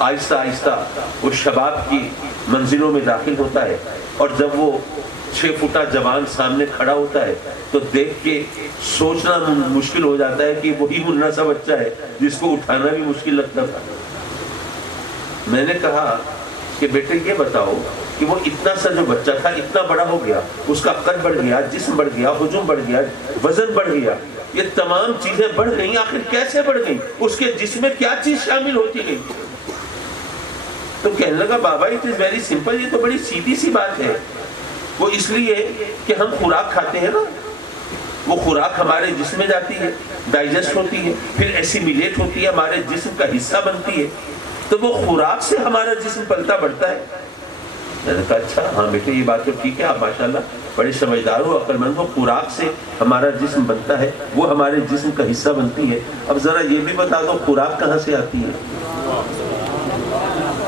آہستہ آہستہ وہ شباب کی منزلوں میں داخل ہوتا ہے، اور جب وہ 6 فٹا جوان سامنے کھڑا ہوتا ہے تو دیکھ کے سوچنا مشکل ہو جاتا ہے کہ وہی منا سا بچہ ہے جس کو اٹھانا بھی مشکل لگتا تھا۔ میں نے کہا کہ بیٹے یہ بتاؤ کہ وہ اتنا سا جو بچہ تھا اتنا بڑا ہو گیا، اس کا قد بڑھ گیا، جسم بڑھ گیا، حجم بڑھ گیا، وزن بڑھ گیا، یہ تمام چیزیں بڑھ گئیں، آخر کیسے بڑھ گئیں؟ اس کے جسم میں کیا چیز شامل ہوتی گئی؟ تو کہنے لگا بابا اٹ از ویری سمپل، یہ تو بڑی سیدھی سی بات ہے، وہ اس لیے کہ ہم خوراک کھاتے ہیں نا، وہ خوراک ہمارے جسم میں جاتی ہے، ڈائجسٹ ہوتی ہے، پھر ایسیمیلیٹ ہوتی ہے، ہمارے جسم کا حصہ بنتی ہے، تو وہ خوراک سے ہمارا جسم پلتا بڑھتا ہے۔ میں نے کہا اچھا ہاں بیٹے یہ بات تو ٹھیک ہے، آپ ماشاءاللہ بڑے سمجھدار ہو، عقل مند ہو، خوراک سے ہمارا جسم بنتا ہے، وہ ہمارے جسم کا حصہ بنتی ہے۔ اب ذرا یہ بھی بتا دو خوراک کہاں سے آتی ہے؟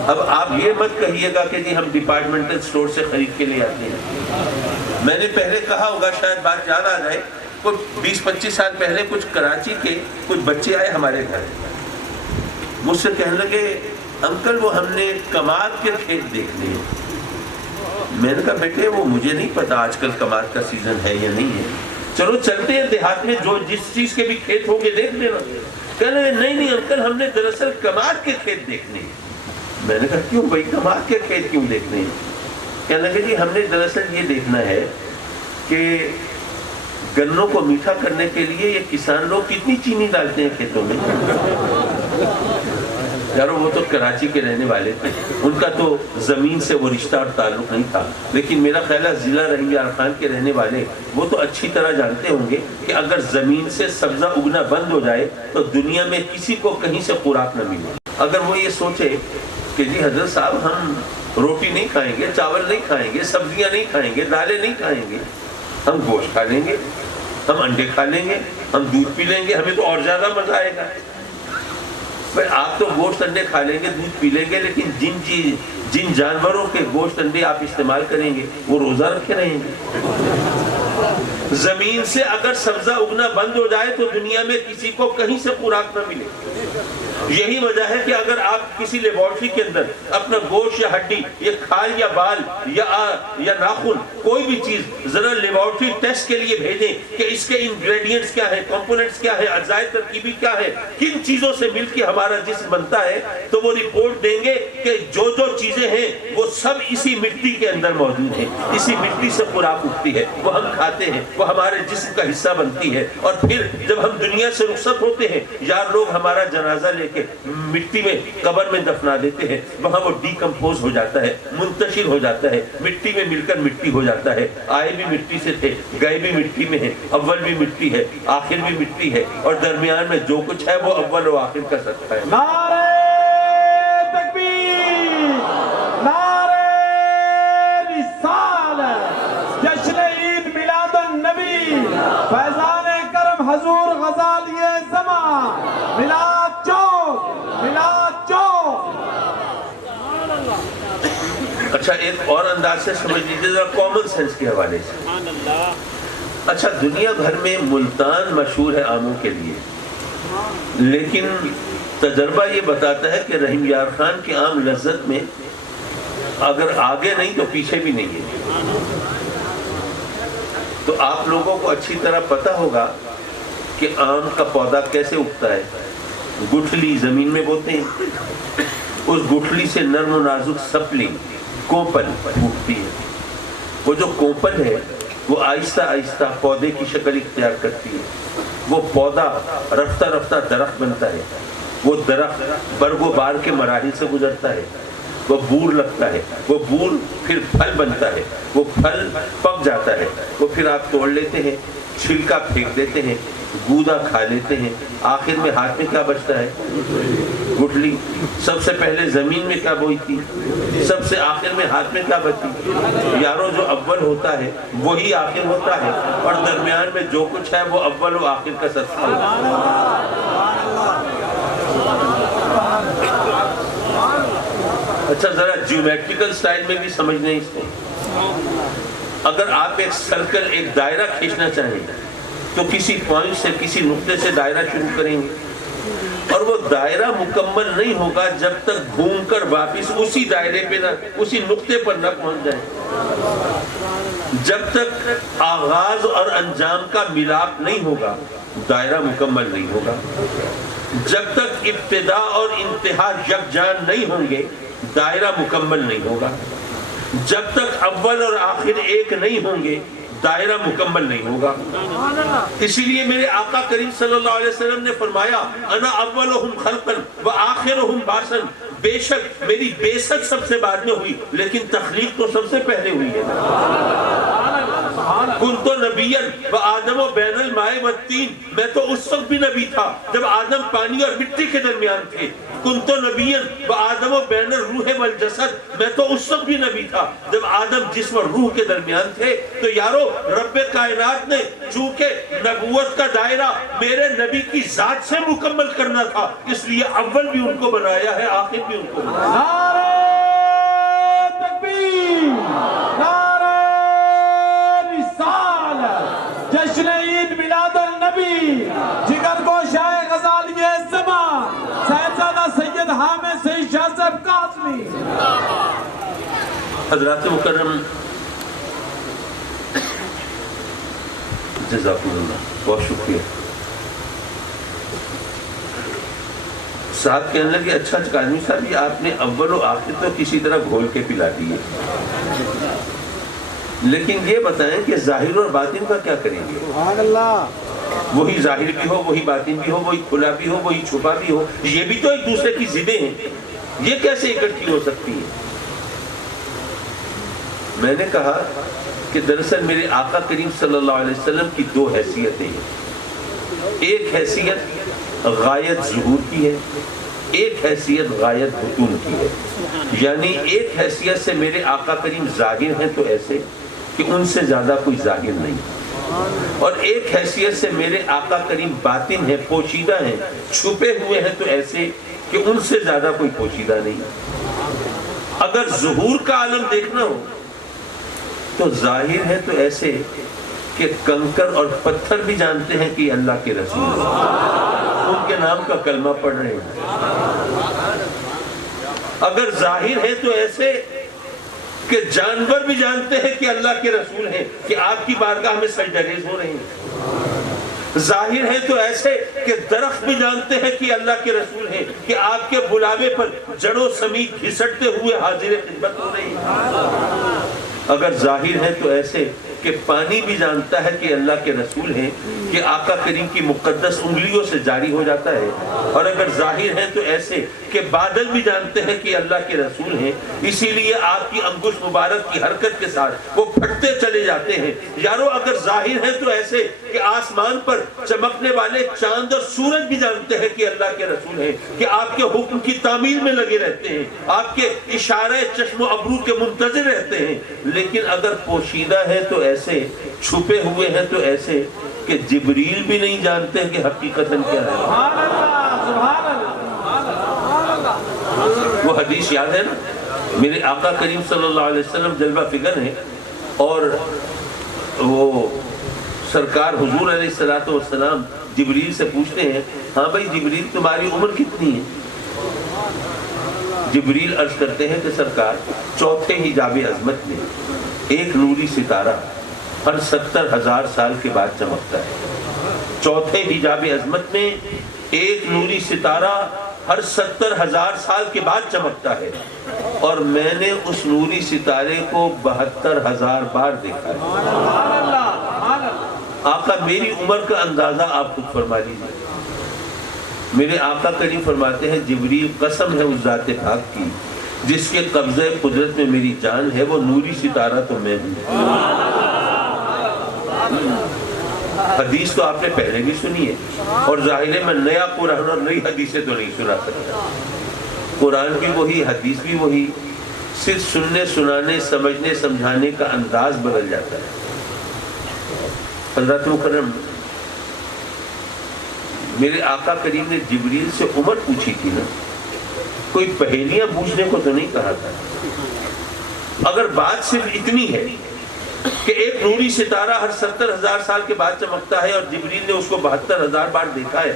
اب آپ یہ مت کہیے گا کہ جی ہم ڈپارٹمنٹل سٹور سے خرید کے لے آتے ہیں۔ میں نے پہلے کہا ہوگا، شاید بات یاد آ جائے، کچھ 20-25 سال پہلے کچھ کراچی کے کچھ بچے آئے ہمارے گھر، مجھ سے کہنے لگے انکل وہ ہم نے کماد کے کھیت دیکھ لیے۔ میں نے کہا بیٹے وہ مجھے نہیں پتا آج کل کماد کا سیزن ہے یا نہیں ہے، چلو چلتے ہیں دیہات میں، جو جس چیز کے بھی کھیت ہوں گے دیکھ لینا۔ کہنے لگے نہیں انکل ہم نے دراصل کماد کے کھیت دیکھنے ہیں۔ میں نے کہا کیوں بھائی کماد کے کھیت کیوں دیکھنے ہیں؟ کہنے لگے جی ہم نے دراصل یہ دیکھنا ہے کہ گنوں کو میٹھا کرنے کے لیے یہ کسان لوگ کتنی چینی ڈالتے ہیں کھیتوں میں۔ یارو وہ تو کراچی کے رہنے والے تھے، ان کا تو زمین سے وہ رشتہ اور تعلق نہیں تھا، لیکن میرا خیال ہے ضلع رحیم یار خان کے رہنے والے وہ تو اچھی طرح جانتے ہوں گے کہ اگر زمین سے سبزہ اگنا بند ہو جائے تو دنیا میں کسی کو کہیں سے خوراک نہ ملے۔ اگر وہ یہ سوچے کہ جی حضرت صاحب ہم روٹی نہیں کھائیں گے، چاول نہیں کھائیں گے، سبزیاں نہیں کھائیں گے، دالیں نہیں کھائیں گے، ہم گوشت کھا لیں گے، ہم انڈے کھا لیں گے، ہم دودھ پی لیں گے، ہمیں تو اور زیادہ مزہ آئے گا۔ بھائی آپ تو گوشت انڈے کھا لیں گے، دودھ پی لیں گے، لیکن جن جانوروں کے گوشت انڈے آپ استعمال کریں گے وہ روزہ رکھے رہیں گے۔ زمین سے اگر سبزہ اگنا بند ہو جائے تو دنیا میں کسی کو کہیں سے خوراک نہ ملے۔ یہی وجہ ہے کہ اگر آپ کسی لیبارٹری کے اندر اپنا گوشت یا ہڈی یا کھال یا بال یا ناخن کوئی بھی چیز ذرا لیبارٹری ٹیسٹ کے لیے بھیجیں کہ اس کے انگریڈینٹس کیا ہیں، کمپوننٹس کیا ہیں، اجزائے ترکیبی کیا ہے، کن چیزوں سے مل کے ہمارا جسم بنتا ہے، تو وہ رپورٹ دیں گے کہ جو چیزیں ہیں وہ سب اسی مٹی کے اندر موجود ہیں، اسی مٹی سے خوراک اگتی ہے، وہ ہم کھاتے ہیں، وہ ہمارے جسم کا حصہ بنتی ہے۔ اور پھر جب ہم دنیا سے رخصت ہوتے ہیں، یار لوگ ہمارا جنازہ لے کے مٹی میں قبر میں دفنا دیتے ہیں، وہاں وہ ڈیکمپوز ہو جاتا ہے، منتشر ہو جاتا ہے، مٹی میں مل کر مٹی ہو جاتا ہے۔ آئے بھی مٹی سے تھے، گئے بھی مٹی میں ہیں، اول بھی مٹی ہے، آخر بھی مٹی ہے، اور درمیان میں جو کچھ ہے وہ اول و آخر کا صدقہ ہے۔ نعرہ تکبیر، نعرہ رسالت، جشن عید میلاد النبی، فیضان کرم حضور غزالی زمان، میلاد چوک، میلاد چوک۔ اچھا ایک اور انداز سے سمجھ لیجیے ذرا کامن سینس کے حوالے سے۔ اچھا دنیا بھر میں ملتان مشہور ہے آموں کے لیے، لیکن تجربہ یہ بتاتا ہے کہ رحیم یار خان کی آم لذت میں اگر آگے نہیں تو پیچھے بھی نہیں ہے۔ تو آپ لوگوں کو اچھی طرح پتہ ہوگا کہ آم کا پودا کیسے اگتا ہے۔ گٹھلی زمین میں بوتے ہیں، اس گٹھلی سے نرم و نازک سپلی کوپل اگتی ہے۔ وہ جو کوپل ہے وہ آہستہ آہستہ پودے کی شکل اختیار کرتی ہے، وہ پودا رفتہ رفتہ درخت بنتا ہے، وہ درخت برگ و بار کے مراحل سے گزرتا ہے، وہ بور لگتا ہے، وہ بور پھر پھل بنتا ہے، وہ پھل پک جاتا ہے، وہ پھر آپ توڑ لیتے ہیں، چھلکا پھینک دیتے ہیں، گودا کھا لیتے ہیں، آخر میں ہاتھ میں کیا بچتا ہے؟ گٹھلی۔ سب سے پہلے زمین میں کیا بوئی تھی، سب سے آخر میں ہاتھ میں کیا بچی؟ یارو جو اول ہوتا ہے وہی آخر ہوتا ہے، اور درمیان میں جو کچھ ہے وہ اول و آخر کا صدقہ ہوتا ہے۔ اچھا ذرا جیومیٹریکل سٹائل میں بھی سمجھنا اس کو۔ اگر آپ ایک سرکل، ایک دائرہ کھینچنا چاہیں تو کسی پوائنٹ سے، کسی نقطے سے دائرہ شروع کریں گے، اور وہ دائرہ مکمل نہیں ہوگا جب تک گھوم کر واپس اسی دائرے پہ نہ، اسی نقطے پر نہ پہنچ جائیں۔ جب تک آغاز اور انجام کا ملاپ نہیں ہوگا دائرہ مکمل نہیں ہوگا۔ جب تک ابتدا اور انتہا یکجان نہیں ہوں گے دائرہ مکمل نہیں ہوگا۔ جب تک اول اور آخر ایک نہیں ہوں گے دائرہ مکمل نہیں ہوگا۔ اسی لیے میرے آقا کریم صلی اللہ علیہ وسلم نے فرمایا انا اولہم خلقا و آخرہم بعثا، بے شک میری بعثت سب سے بعد میں ہوئی لیکن تخلیق تو سب سے پہلے ہوئی ہے۔ کنت نبیا و آدم و بین الماء والطین، میں تو اس وقت بھی نبی تھا جب آدم پانی اور مٹی کے درمیان تھے۔ کنت نبیا و آدم و بین الروح والجسد، میں تو اس وقت بھی نبی تھا جب آدم جسم اور روح کے درمیان تھے۔ تو یارو رب کائنات نے چونکہ نبوت کا دائرہ میرے نبی کی ذات سے مکمل کرنا تھا، اس لیے اول بھی ان کو بنایا ہے، آخر بھی ان کو بنایا۔ نعرہ تکبیر، نعرہ رسالت، جشن عید میلاد النبی، جگر گوشہ غزالی زمان، صاحبزادہ سید حامد سعید شاہ صاحب قاسمی۔ حضرات مکرم، جزاکم اللہ، بہت شکریہ۔ صاحب کہنے لگے اچھا کاظمی صاحب یہ آپ نے اول و آخر تو کسی طرح گھول کے پلا دیے، لیکن یہ بتائیں کہ ظاہر اور باطن کا کیا کریں گے؟ سبحان اللہ۔ وہی ظاہر بھی ہو، وہی باطن بھی ہو، وہی کھلا بھی ہو، وہی چھپا بھی ہو، یہ بھی تو ایک دوسرے کی ضدیں ہیں، یہ کیسے اکٹھی ہو سکتی ہیں؟ میں نے کہا کہ دراصل میرے آقا کریم صلی اللہ علیہ وسلم کی دو حیثیتیں ہیں۔ ایک حیثیت غایت ظہور کی ہے، ایک حیثیت غایت بطون کی ہے، یعنی ایک حیثیت سے میرے آقا کریم ظاہر ہیں تو ایسے کہ ان سے زیادہ کوئی ظاہر نہیں، اور ایک حیثیت سے میرے آقا کریم باطن ہیں، پوشیدہ ہیں، چھپے ہوئے ہیں تو ایسے کہ ان سے زیادہ کوئی پوشیدہ نہیں۔ اگر ظہور کا عالم دیکھنا ہو تو ظاہر ہے تو ایسے کہ کنکر اور پتھر بھی جانتے ہیں کہ یہ اللہ کے رسول ہیں، ان کے نام کا کلمہ پڑھ رہے ہیں۔ اگر ظاہر ہے تو ایسے کہ جانور بھی جانتے ہیں کہ اللہ کے رسول ہیں، کہ آپ کی بارگاہ میں سجدہ ریز ہو رہے ہیں۔ ظاہر ہے تو ایسے کہ درخت بھی جانتے ہیں کہ اللہ کے رسول ہیں، کہ آپ کے بلاوے پر جڑوں سمیت گھسٹتے ہوئے حاضر خدمت ہو رہے ہیں۔ اگر ظاہر ہے تو ایسے کہ پانی بھی جانتا ہے کہ اللہ کے رسول ہیں، کہ آقا کریم کی مقدس انگلیوں سے جاری ہو جاتا ہے۔ اور اگر ظاہر ہے تو ایسے کہ بادل بھی جانتے ہیں کہ اللہ کے رسول ہیں، اسی لیے آپ کی انگشت مبارک کی حرکت کے ساتھ وہ پھٹتے چلے جاتے ہیں۔ یارو اگر ظاہر ہے تو ایسے کہ آسمان پر چمکنے والے چاند اور سورج بھی جانتے ہیں کہ اللہ کے رسول ہیں، کہ آپ کے حکم کی تعمیل میں لگے رہتے ہیں، آپ کے اشارہ چشم و ابرو کے منتظر رہتے ہیں۔ لیکن اگر پوشیدہ ہے تو ایسے، چھپے ہوئے ہیں تو ایسے کہ جبریل بھی نہیں جانتے کہ حقیقتاً کیا ہے۔ سبحان اللہ، سبحان اللہ۔ وہ حدیث یاد ہے نا، میرے آقا کریم صلی اللہ علیہ وسلم جلوہ فگر ہیں، اور وہ سرکار حضور علیہ السلام جبریل سے پوچھتے ہیں، ہاں بھائی جبریل تمہاری عمر کتنی ہے؟ جبریل عرض کرتے ہیں کہ سرکار چوتھے حجاب عظمت میں ایک نوری ستارہ ہر 70,000 سال کے بعد چمکتا ہے۔ چوتھے حجاب عظمت میں ایک نوری ستارہ ہر 70,000 سال کے بعد چمکتا ہے، اور میں نے اس نوری ستارے کو 72,000 بار دیکھا ہے۔ سبحان اللہ، سبحان اللہ۔ آقا میری عمر کا اندازہ آپ خود فرما لیجیے۔ میرے آقا کریم فرماتے ہیں جبریل قسم ہے اس ذات پاک کی جس کے قبضہ قدرت میں میری جان ہے، وہ نوری ستارہ تو میں ہوں۔ حدیث تو آپ نے پہلے بھی سنی ہے، اور ظاہر ہے میں نیا قرآن اور نئی حدیثیں تو نہیں سنا سکتا۔ قرآن بھی وہی، حدیث بھی وہی، صرف سننے سنانے سمجھنے سمجھانے کا انداز بدل جاتا ہے۔ حضرت مکرم میرے آقا کریم نے جبریل سے عمر پوچھی تھی نا، کوئی پہیلیاں پوچھنے کو تو نہیں کہا تھا۔ اگر بات صرف اتنی ہے کہ ایک نوری ستارہ ہر 70,000 سال کے بعد چمکتا ہے اور جبریل نے اس کو 72,000 بار دیکھا ہے،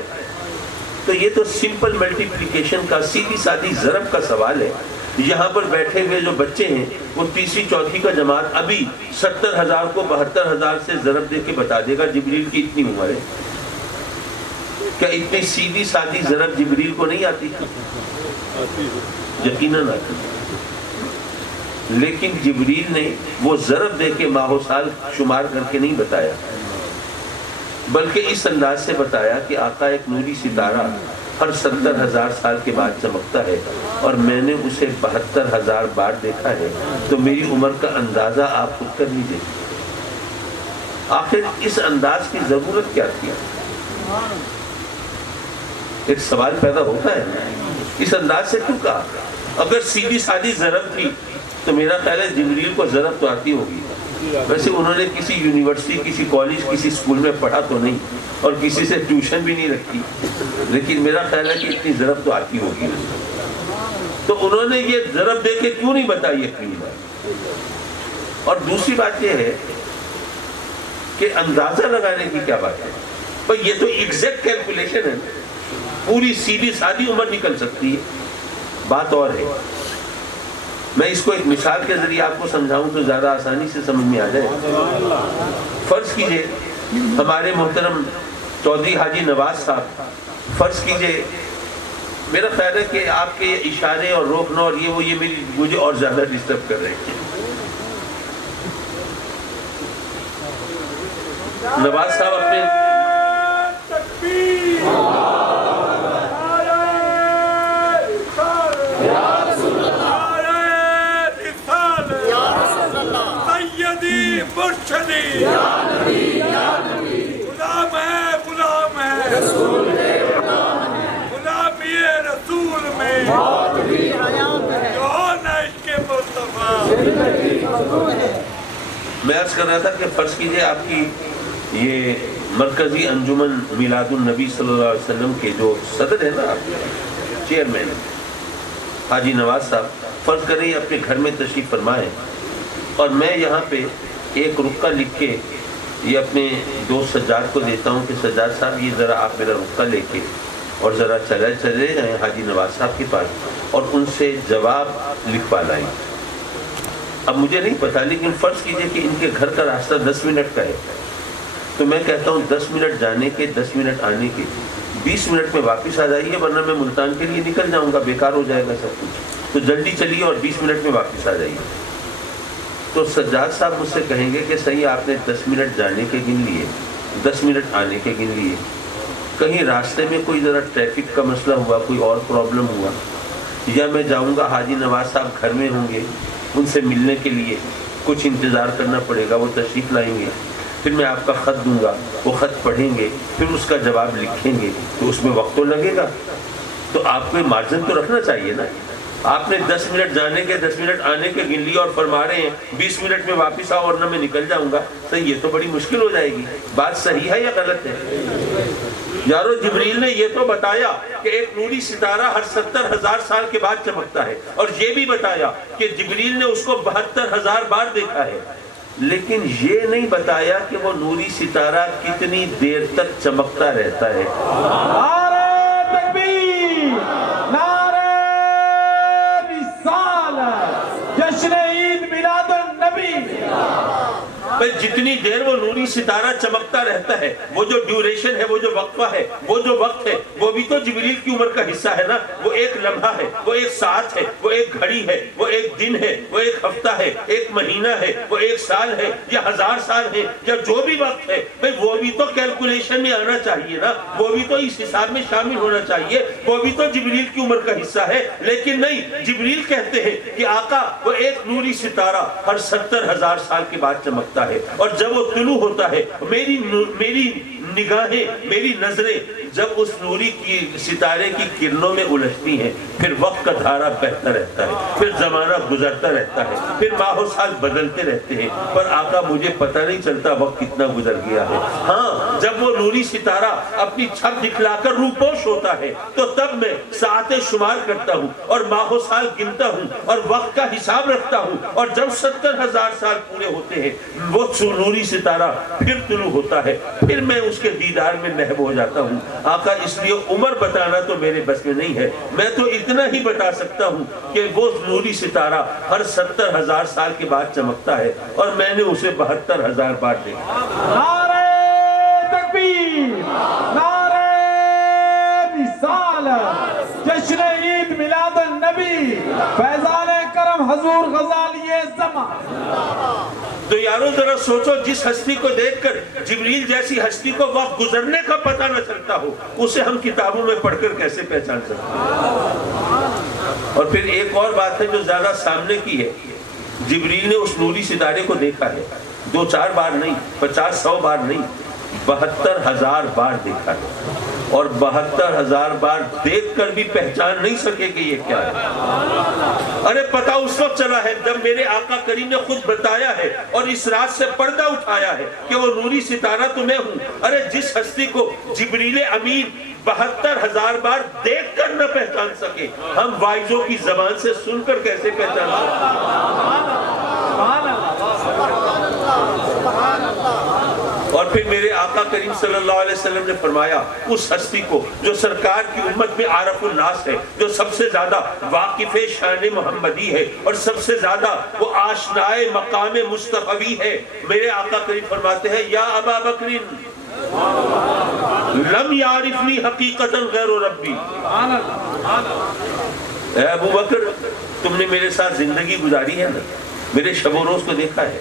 تو یہ تو سمپل ملٹیپلیکیشن کا، سیدھی سادھی ضرب کا سوال ہے۔ یہاں پر بیٹھے ہوئے جو بچے ہیں وہ تیسری چوتھی کا جماعت ابھی 70,000 کو 72,000 سے ضرب دے کے بتا دے گا جبریل کی اتنی عمر ہے۔ کیا اتنی سیدھی سادھی ضرب جبریل کو نہیں آتی؟ یقیناً آتی، لیکن جبریل نے وہ ضرب دے کے ماہ و سال شمار کر کے نہیں بتایا، بلکہ اس انداز سے بتایا کہ آقا ایک نوری ستارہ ہر 70,000 سال کے بعد چمکتا ہے، اور میں نے اسے 72,000 بار دیکھا ہے، تو میری عمر کا اندازہ آپ خود کر لیجیے۔ آخر اس انداز کی ضرورت کیا تھی؟ ایک سوال پیدا ہوتا ہے، اس انداز سے کیوں کہا؟ اگر سیدھی سادھی ضرب تھی تو میرا خیال ہے جبریل کو ضرب تو آتی ہوگی۔ ویسے انہوں نے کسی یونیورسٹی، کسی کالج، کسی اسکول میں پڑھا تو نہیں، اور کسی سے ٹیوشن بھی نہیں رکھی، لیکن میرا خیال ہے کہ اتنی ضرب تو آتی ہوگی۔ تو انہوں نے یہ ضرب دے کے کیوں نہیں بتائی اپنی بات؟ اور دوسری بات یہ ہے کہ اندازہ لگانے کی کیا بات ہے؟ بھئی یہ تو ایگزیکٹ کیلکولیشن ہے، پوری سیدھی سادھی عمر نکل سکتی ہے۔ بات اور ہے، میں اس کو ایک مثال کے ذریعے آپ کو سمجھاؤں تو زیادہ آسانی سے سمجھ میں آ جائے۔ فرض کیجئے ہمارے محترم چودھری حاجی نواز صاحب، فرض کیجئے، میرا خیال ہے کہ آپ کے اشارے اور روکنا اور یہ مجھے اور زیادہ ڈسٹرب کر رہے ہیں۔ نواز صاحب اپنے غلام ہے، غلام ہے، غلامی رسول میں عرض کر رہا تھا کہ فرض کیجئے آپ کی یہ مرکزی انجمن میلاد النبی صلی اللہ علیہ وسلم کے جو صدر ہیں نا، چیئرمین حاجی نواز صاحب، فرض کریں یہ اپنے گھر میں تشریف فرمائیں اور میں یہاں پہ ایک رکہ لکھ کے یہ اپنے دوست سجاد کو دیتا ہوں کہ سجاد صاحب یہ ذرا آپ میرا رکہ لے کے اور ذرا چلے جائیں حاجی نواز صاحب کے پاس اور ان سے جواب لکھوا لائیں۔ اب مجھے نہیں پتا، لیکن فرض کیجئے کہ ان کے گھر کا راستہ 10 منٹ کا ہے، تو میں کہتا ہوں 10 منٹ جانے کے، 10 منٹ آنے کے، 20 منٹ میں واپس آ جائیے، ورنہ میں ملتان کے لیے نکل جاؤں گا، بیکار ہو جائے گا سب کچھ، تو جلدی چلیے اور 20 منٹ میں واپس آ جائیے۔ تو سجاد صاحب مجھ سے کہیں گے کہ صحیح آپ نے 10 منٹ جانے کے گن لیے، 10 منٹ آنے کے گن لیے، کہیں راستے میں کوئی ذرا ٹریفک کا مسئلہ ہوا، کوئی اور پرابلم ہوا، یا میں جاؤں گا حاجی نواز صاحب گھر میں ہوں گے، ان سے ملنے کے لیے کچھ انتظار کرنا پڑے گا، وہ تشریف لائیں گے، پھر میں آپ کا خط دوں گا، وہ خط پڑھیں گے، پھر اس کا جواب لکھیں گے، تو اس میں وقت تو لگے گا، تو آپ کو مارجن تو رکھنا چاہیے نا۔ آپ نے 10 منٹ جانے کے 10 منٹ آنے کے گن لیے اور فرما رہے ہیں 20 منٹ میں واپس آؤ ورنہ میں نکل جاؤں گا، تو یہ تو بڑی مشکل ہو جائے گی۔ بات صحیح ہے یا غلط ہے؟ یارو جبریل نے یہ تو بتایا کہ ایک نوری ستارہ ہر 70,000 سال کے بعد چمکتا ہے، اور یہ بھی بتایا کہ جبریل نے اس کو 72,000 بار دیکھا ہے، لیکن یہ نہیں بتایا کہ وہ نوری ستارہ کتنی دیر تک چمکتا رہتا ہے۔ نعرہ تکبیر، نعرہ رسالت، جشن عید میلاد النبی۔ جتنی دیر وہ نوری ستارہ چمکتا رہتا ہے، وہ جو ڈیوریشن ہے، وہ جو وقفہ ہے، وہ جو وقت ہے، وہ بھی تو جبریل کی عمر کا حصہ ہے نا۔ وہ ایک لمحہ ہے، وہ ایک ساعت ہے، وہ ایک گھڑی ہے، وہ ایک دن ہے، وہ ایک ہفتہ ہے، ایک مہینہ ہے، وہ 1 سال ہے یا 1000 سال ہے، یا جو بھی وقت ہے، بھئی وہ بھی تو کیلکولیشن میں آنا چاہیے نا، وہ بھی تو اس حساب میں شامل ہونا چاہیے، وہ بھی تو جبریل کی عمر کا حصہ ہے۔ لیکن نہیں، جبریل کہتے ہیں کہ آقا وہ ایک نوری ستارہ ہر 70,000 سال کے بعد چمکتا ہے، اور جب وہ طلوع ہوتا ہے، میری نگاہیں، میری نظریں جب اس نوری کی ستارے کی کرنوں میں الجھتی ہیں، پھر وقت کا دھارا بہتا رہتا ہے، پھر زمانہ گزرتا رہتا ہے، پھر ماہ و سال بدلتے رہتے ہیں، پر آقا مجھے پتہ نہیں چلتا وقت کتنا گزر گیا ہے۔ ہاں، جب وہ نوری ستارہ اپنی چھب دکھلا کر روپوش ہوتا ہے تو تب میں ساعتیں شمار کرتا ہوں اور ماہ و سال گنتا ہوں اور وقت کا حساب رکھتا ہوں، اور جب 70,000 سال پورے ہوتے ہیں وہ نوری ستارہ پھر طلوع ہوتا ہے، پھر میں اس کے دیدار میں محو ہو جاتا ہوں۔ آقا اس لیے عمر بتانا تو میرے بس میں نہیں ہے، میں تو اتنا ہی بتا سکتا ہوں کہ وہ نوری ستارہ ہر 70,000 سال کے بعد چمکتا ہے، اور میں نے اسے 72,000 بار دیکھا۔ نعرہ تکبیر، نعرہ رسالت، جشن عید میلاد النبی، فیضان کرم حضور غزالی زمان۔ تو یارو ذرا سوچو، جس ہستی کو دیکھ کر جبریل جیسی ہستی کو وقت گزرنے کا پتہ نہ چلتا ہو، اسے ہم کتابوں میں پڑھ کر کیسے پہچان سکتے ہیں؟ اور پھر ایک اور بات ہے جو زیادہ سامنے کی ہے، جبریل نے اس نوری ستارے کو دیکھا ہے 2-4 بار نہیں، 50-100 بار نہیں، 72,000 بار دیکھا ہے، اور 72,000 بار دیکھ کر بھی پہچان نہیں سکے کہ یہ کیا ہے۔ ارے پتہ اس وقت چلا ہے جب میرے آقا کریم نے خود بتایا ہے اور اس رات سے پردہ اٹھایا ہے کہ وہ نوری ستارہ تو میں ہوں۔ ارے جس ہستی کو جبریل امین 72,000 بار دیکھ کر نہ پہچان سکے، ہم وائزوں کی زبان سے سن کر کیسے پہچان سکتے؟ اور پھر میرے آقا کریم صلی اللہ علیہ وسلم نے فرمایا اس ہستی کو جو سرکار کی امت میں عارف الناس ہے، جو سب سے زیادہ واقف شان محمدی ہے اور سب سے زیادہ وہ آشنائے مقام مصطفی ہے، میرے آقا کریم فرماتے ہیں یا ابا بکر لم یعرفنی حقیقتا غیر ربی۔ اے ابو بکر، تم نے میرے ساتھ زندگی گزاری ہے نا، میرے شب و روز کو دیکھا ہے،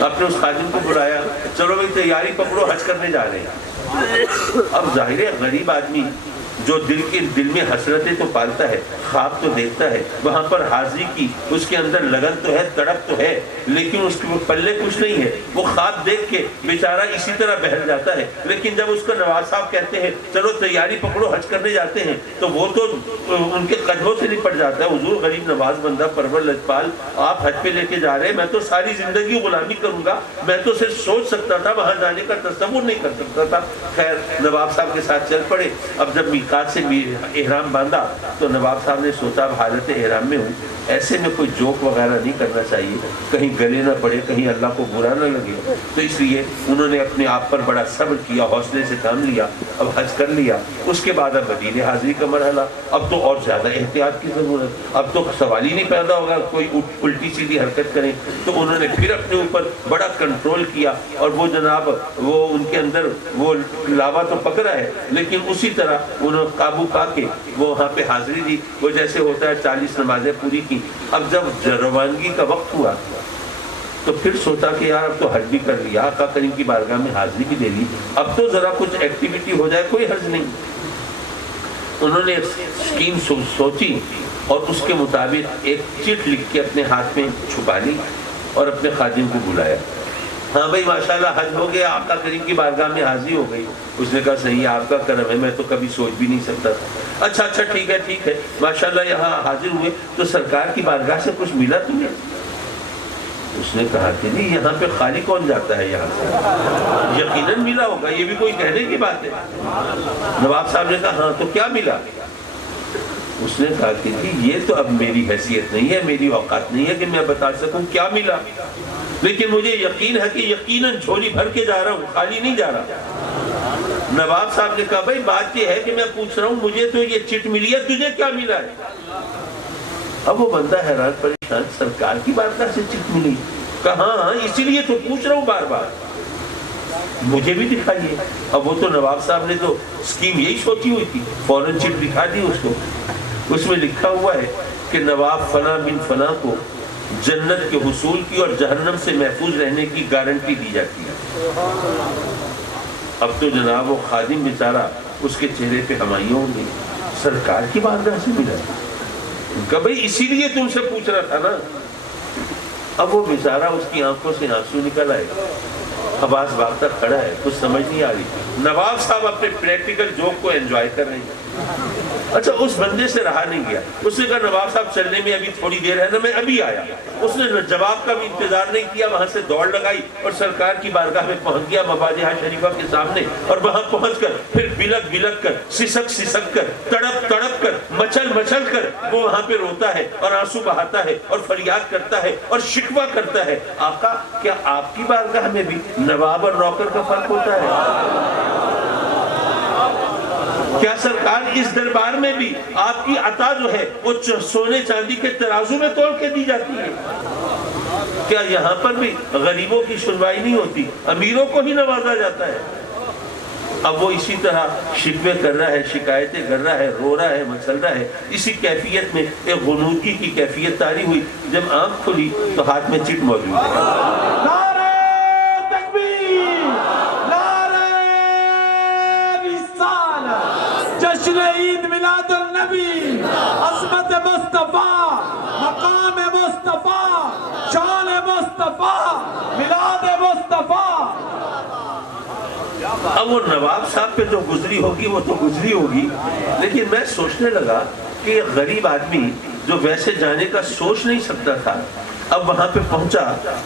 اپنے اس خادم کو بلایا، چلو بھائی تیاری پکڑو، حج کرنے جا رہے ہیں۔ اب ظاہر ہے غریب آدمی جو دل میں حسرتیں تو پالتا ہے، خواب تو دیکھتا ہے، وہاں پر حاضری کی اس کے اندر لگن تو ہے، تڑپ تو ہے، لیکن اس کے پلے کچھ نہیں ہے۔ وہ خواب دیکھ کے بیچارہ اسی طرح بہل جاتا ہے، لیکن جب اس کا نواز صاحب کہتے ہیں چلو تیاری پکڑو حج کرنے جاتے ہیں، تو وہ تو ان کے قدموں سے نپٹ جاتا ہے۔ حضور غریب نواز بندہ پرور لجپال، آپ حج پہ لے کے جا رہے ہیں، میں تو ساری زندگی غلامی کروں گا، میں تو صرف سوچ سکتا تھا، وہاں جانے کا تصور نہیں کر سکتا تھا۔ خیر نواب صاحب کے ساتھ چل پڑے۔ اب جب میقات سے احرام باندھا تو نواب صاحب نے سوچا اب حالت احرام میں ہوں، ایسے میں کوئی جوک وغیرہ نہیں کرنا چاہیے، کہیں گلے نہ پڑے، کہیں اللہ کو برا نہ لگے، تو اس لیے انہوں نے اپنے آپ پر بڑا صبر کیا، حوصلے سے کام لیا، اب حج کر لیا۔ اس کے بعد اب مدینے حاضری کا مرحلہ، اب تو اور زیادہ احتیاط کی ضرورت، اب تو سوال ہی نہیں پیدا ہوگا کوئی الٹی سیدھی حرکت کریں، تو انہوں نے پھر اپنے اوپر بڑا کنٹرول کیا، اور وہ جناب وہ ان کے اندر وہ لاوا تو پکڑا ہے، لیکن اسی طرح انہوں نے قابو پا کے وہ وہاں پہ حاضری دی۔ وہ جیسے ہوتا ہے 40 نمازیں پوری کی۔ اب جب روانگی کا وقت ہوا تو پھر سوچا کہ یار اب تو حج بھی کر لیا، آقا کریم کی بارگاہ میں حاضری بھی دے لی، اب تو ذرا کچھ ایکٹیویٹی ہو جائے، کوئی حرج نہیں۔ انہوں نے اسکیم سوچی اور اس کے مطابق ایک چٹ لکھ کے اپنے ہاتھ میں چھپا لی اور اپنے خادم کو بلایا۔ ہاں بھائی ماشاءاللہ حج ہو گیا، آقا کریم کی بارگاہ میں حاضری ہو گئی۔ اس نے کہا صحیح ہے، آپ کا کرم ہے، میں تو کبھی سوچ بھی نہیں سکتا تھا۔ اچھا ٹھیک ہے، ماشاءاللہ یہاں حاضر ہوئے تو سرکار کی بارگاہ سے کچھ ملا تمہیں؟ اس نے کہا کہ نہیں، یہاں پہ خالی کون جاتا ہے یہاں سے؟ یقیناً ملا ہوگا، یہ بھی کوئی کہنے کی بات ہے۔ نواب صاحب نے کہا ہاں تو کیا ملا؟ اس نے کہا کہ جی یہ تو اب میری حیثیت نہیں ہے، میری اوقات نہیں ہے کہ میں بتا سکوں کیا ملا، لیکن مجھے یقین ہے کہ یقیناً جھولی بھر کے جا رہا ہوں، خالی نہیں جا رہا۔ نواب صاحب نے کہا بھائی بات یہ ہے کہ میں پوچھ رہا ہوں مجھے تو یہ چٹ ملی ہے، تجھے کیا ملا ہے؟ اب وہ بندہ حیران پریشان، سرکار کی بارگاہ سے چٹ ملی؟ کہا ہاں اسی لیے تو پوچھ رہا ہوں بار بار، مجھے بھی دکھائیے۔ اب وہ تو نواب صاحب نے تو اسکیم یہی سوچی ہوئی تھی، فوراً چٹ دکھا دی اس کو۔ اس میں لکھا ہوا ہے کہ نواب فلاں بن فلاں کو جنت کے حصول کی اور جہنم سے محفوظ رہنے کی گارنٹی دی جاتی ہے۔ اب تو جناب وہ خادم بیچارہ، اس کے چہرے پہ ہمائیاں ہوں گی، سرکار کی بارگاہ سے ملا؟ کہ بھئی اسی لیے تم سے پوچھ رہا تھا نا۔ اب وہ بیچارہ اس کی آنکھوں سے آنسو نکل آئے، حواس باغ تک کھڑا ہے، کچھ سمجھ نہیں آ رہی۔ نواب صاحب اپنے پریکٹیکل جوک کو انجوائے کر رہے ہیں۔ اچھا اس بندے سے رہا نہیں گیا، اس نے کہا نواب صاحب چلنے میں ابھی تھوڑی دیر ہے نا، میں ابھی آیا۔ اس نے جواب کا بھی انتظار نہیں کیا، وہاں سے دوڑ لگائی اور سرکار کی بارگاہ میں پہنچ گیا مواجہہ شریفہ کے سامنے، اور وہاں پہنچ کر پھر بلک بلک کر، سسک کر، تڑپ کر، مچل کر وہ وہاں پہ روتا ہے اور آنسو بہاتا ہے اور فریاد کرتا ہے اور شکوہ کرتا ہے، آقا کیا آپ کی بارگاہ میں بھی نواب اور نوکر کا فرق ہوتا ہے؟ کیا سرکار اس دربار میں بھی آپ کی عطا جو ہے وہ سونے چاندی کے ترازو میں تول کے دی جاتی ہے؟ کیا یہاں پر بھی غریبوں کی سنوائی نہیں ہوتی، امیروں کو ہی نوازا جاتا ہے؟ اب وہ اسی طرح شکوے کر رہا ہے، شکایتیں کر رہا ہے، رو رہا ہے، مچل رہا ہے۔ اسی کیفیت میں ایک غنودگی کی کیفیت طاری ہوئی، جب آنکھ کھلی تو ہاتھ میں چٹ موجود ہے۔ جشن عید میلاد النبی، عظمت مصطفیٰ، مقام مصطفیٰ، شان مصطفیٰ، میلاد مصطفیٰ۔ اب وہ نواب صاحب پہ جو گزری ہوگی وہ تو گزری ہوگی، لیکن میں سوچنے لگا کہ یہ غریب آدمی جو ویسے جانے کا سوچ نہیں سکتا تھا، اب وہاں پہ پہنچا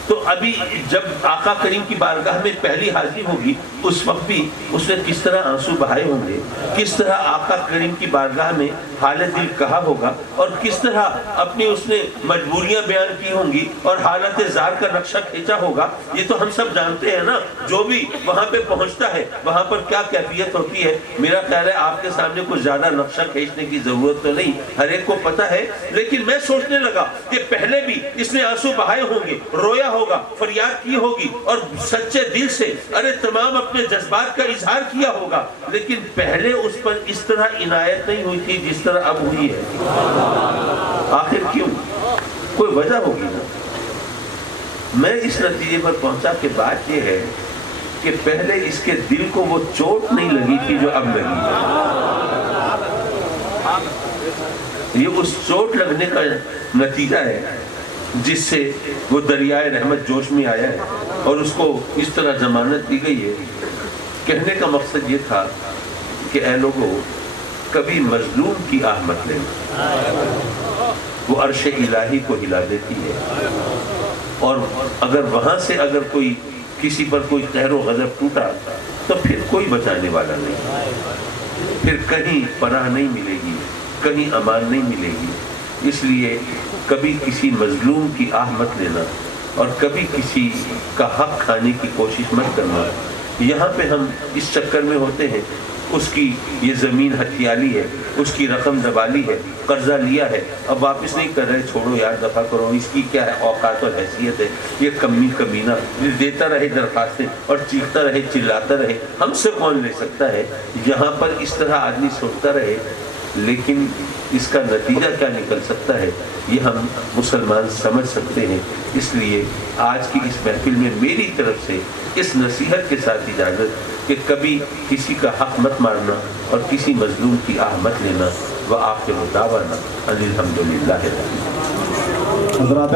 تو ابھی جب آقا کریم کی بارگاہ میں پہلی حاضری ہوگی اس وقت بھی اس نے کس طرح آنسو بہائے ہوں گے، کس طرح آقا کریم کی بارگاہ میں حال دل کہا ہوگا، اور کس طرح اپنی اس نے مجبوریاں بیان کی ہوں گی اور حالت زار کا نقشہ کھینچا ہوگا۔ یہ تو ہم سب جانتے ہیں نا، جو بھی وہاں پہ پہنچتا ہے وہاں پر کیا کیفیت ہوتی ہے۔ میرا خیال ہے آپ کے سامنے کچھ زیادہ نقشہ کھینچنے کی ضرورت تو نہیں، ہر ایک کو پتہ ہے، لیکن میں سوچنے لگا کہ پہلے بھی اس نے آنسو بہائے ہوں گے، رویا ہوگا، فریاد کی ہوگی اور سچے دل سے تمام اپنے جذبات کا اظہار کیا ہوگا، لیکن پہلے اس پر اس طرح عنایت نہیں ہوئی تھی جس طرح اب ہوئی ہے۔ آخر کیوں؟ کوئی وجہ ہوگی نا۔ میں اس نتیجے پر پہنچا کہ بات یہ ہے کہ پہلے اس کے دل کو وہ چوٹ نہیں لگی تھی جو اب لگی ہے. یہ اس چوٹ لگنے کا نتیجہ ہے جس سے وہ دریائے رحمت جوش میں آیا ہے اور اس کو اس طرح ضمانت دی گئی ہے. کہنے کا مقصد یہ تھا کہ اے لوگو کبھی مظلوم کی آہ مت لینا، وہ عرش الہی کو ہلا دیتی ہے. اور اگر وہاں سے اگر کوئی کسی پر کوئی قہر و غضب ٹوٹا تو پھر کوئی بچانے والا نہیں، پھر کہیں پناہ نہیں ملے گی، کہیں امان نہیں ملے گی. اس لیے کبھی کسی مظلوم کی آہ مت لینا اور کبھی کسی کا حق کھانے کی کوشش مت کرنا. یہاں پہ ہم اس چکر میں ہوتے ہیں اس کی یہ زمین ہتھیالی ہے، اس کی رقم دبالی ہے، قرضہ لیا ہے، اب واپس نہیں کر رہے، چھوڑو یار دفع کرو، اس کی کیا ہے اوقات اور حیثیت ہے، یہ کمینہ دیتا رہے درخواستیں اور چیختا رہے چلاتا رہے، ہم سے کون لے سکتا ہے. یہاں پر اس طرح آدمی سوچتا رہے، لیکن اس کا نتیجہ کیا نکل سکتا ہے یہ ہم مسلمان سمجھ سکتے ہیں. اس لیے آج کی اس محفل میں میری طرف سے اس نصیحت کے ساتھ اجازت کہ کبھی کسی کا حق مت مارنا اور کسی مظلوم کی آہ مت لینا. وآخر دعوانا ان الحمدللہ. حضرات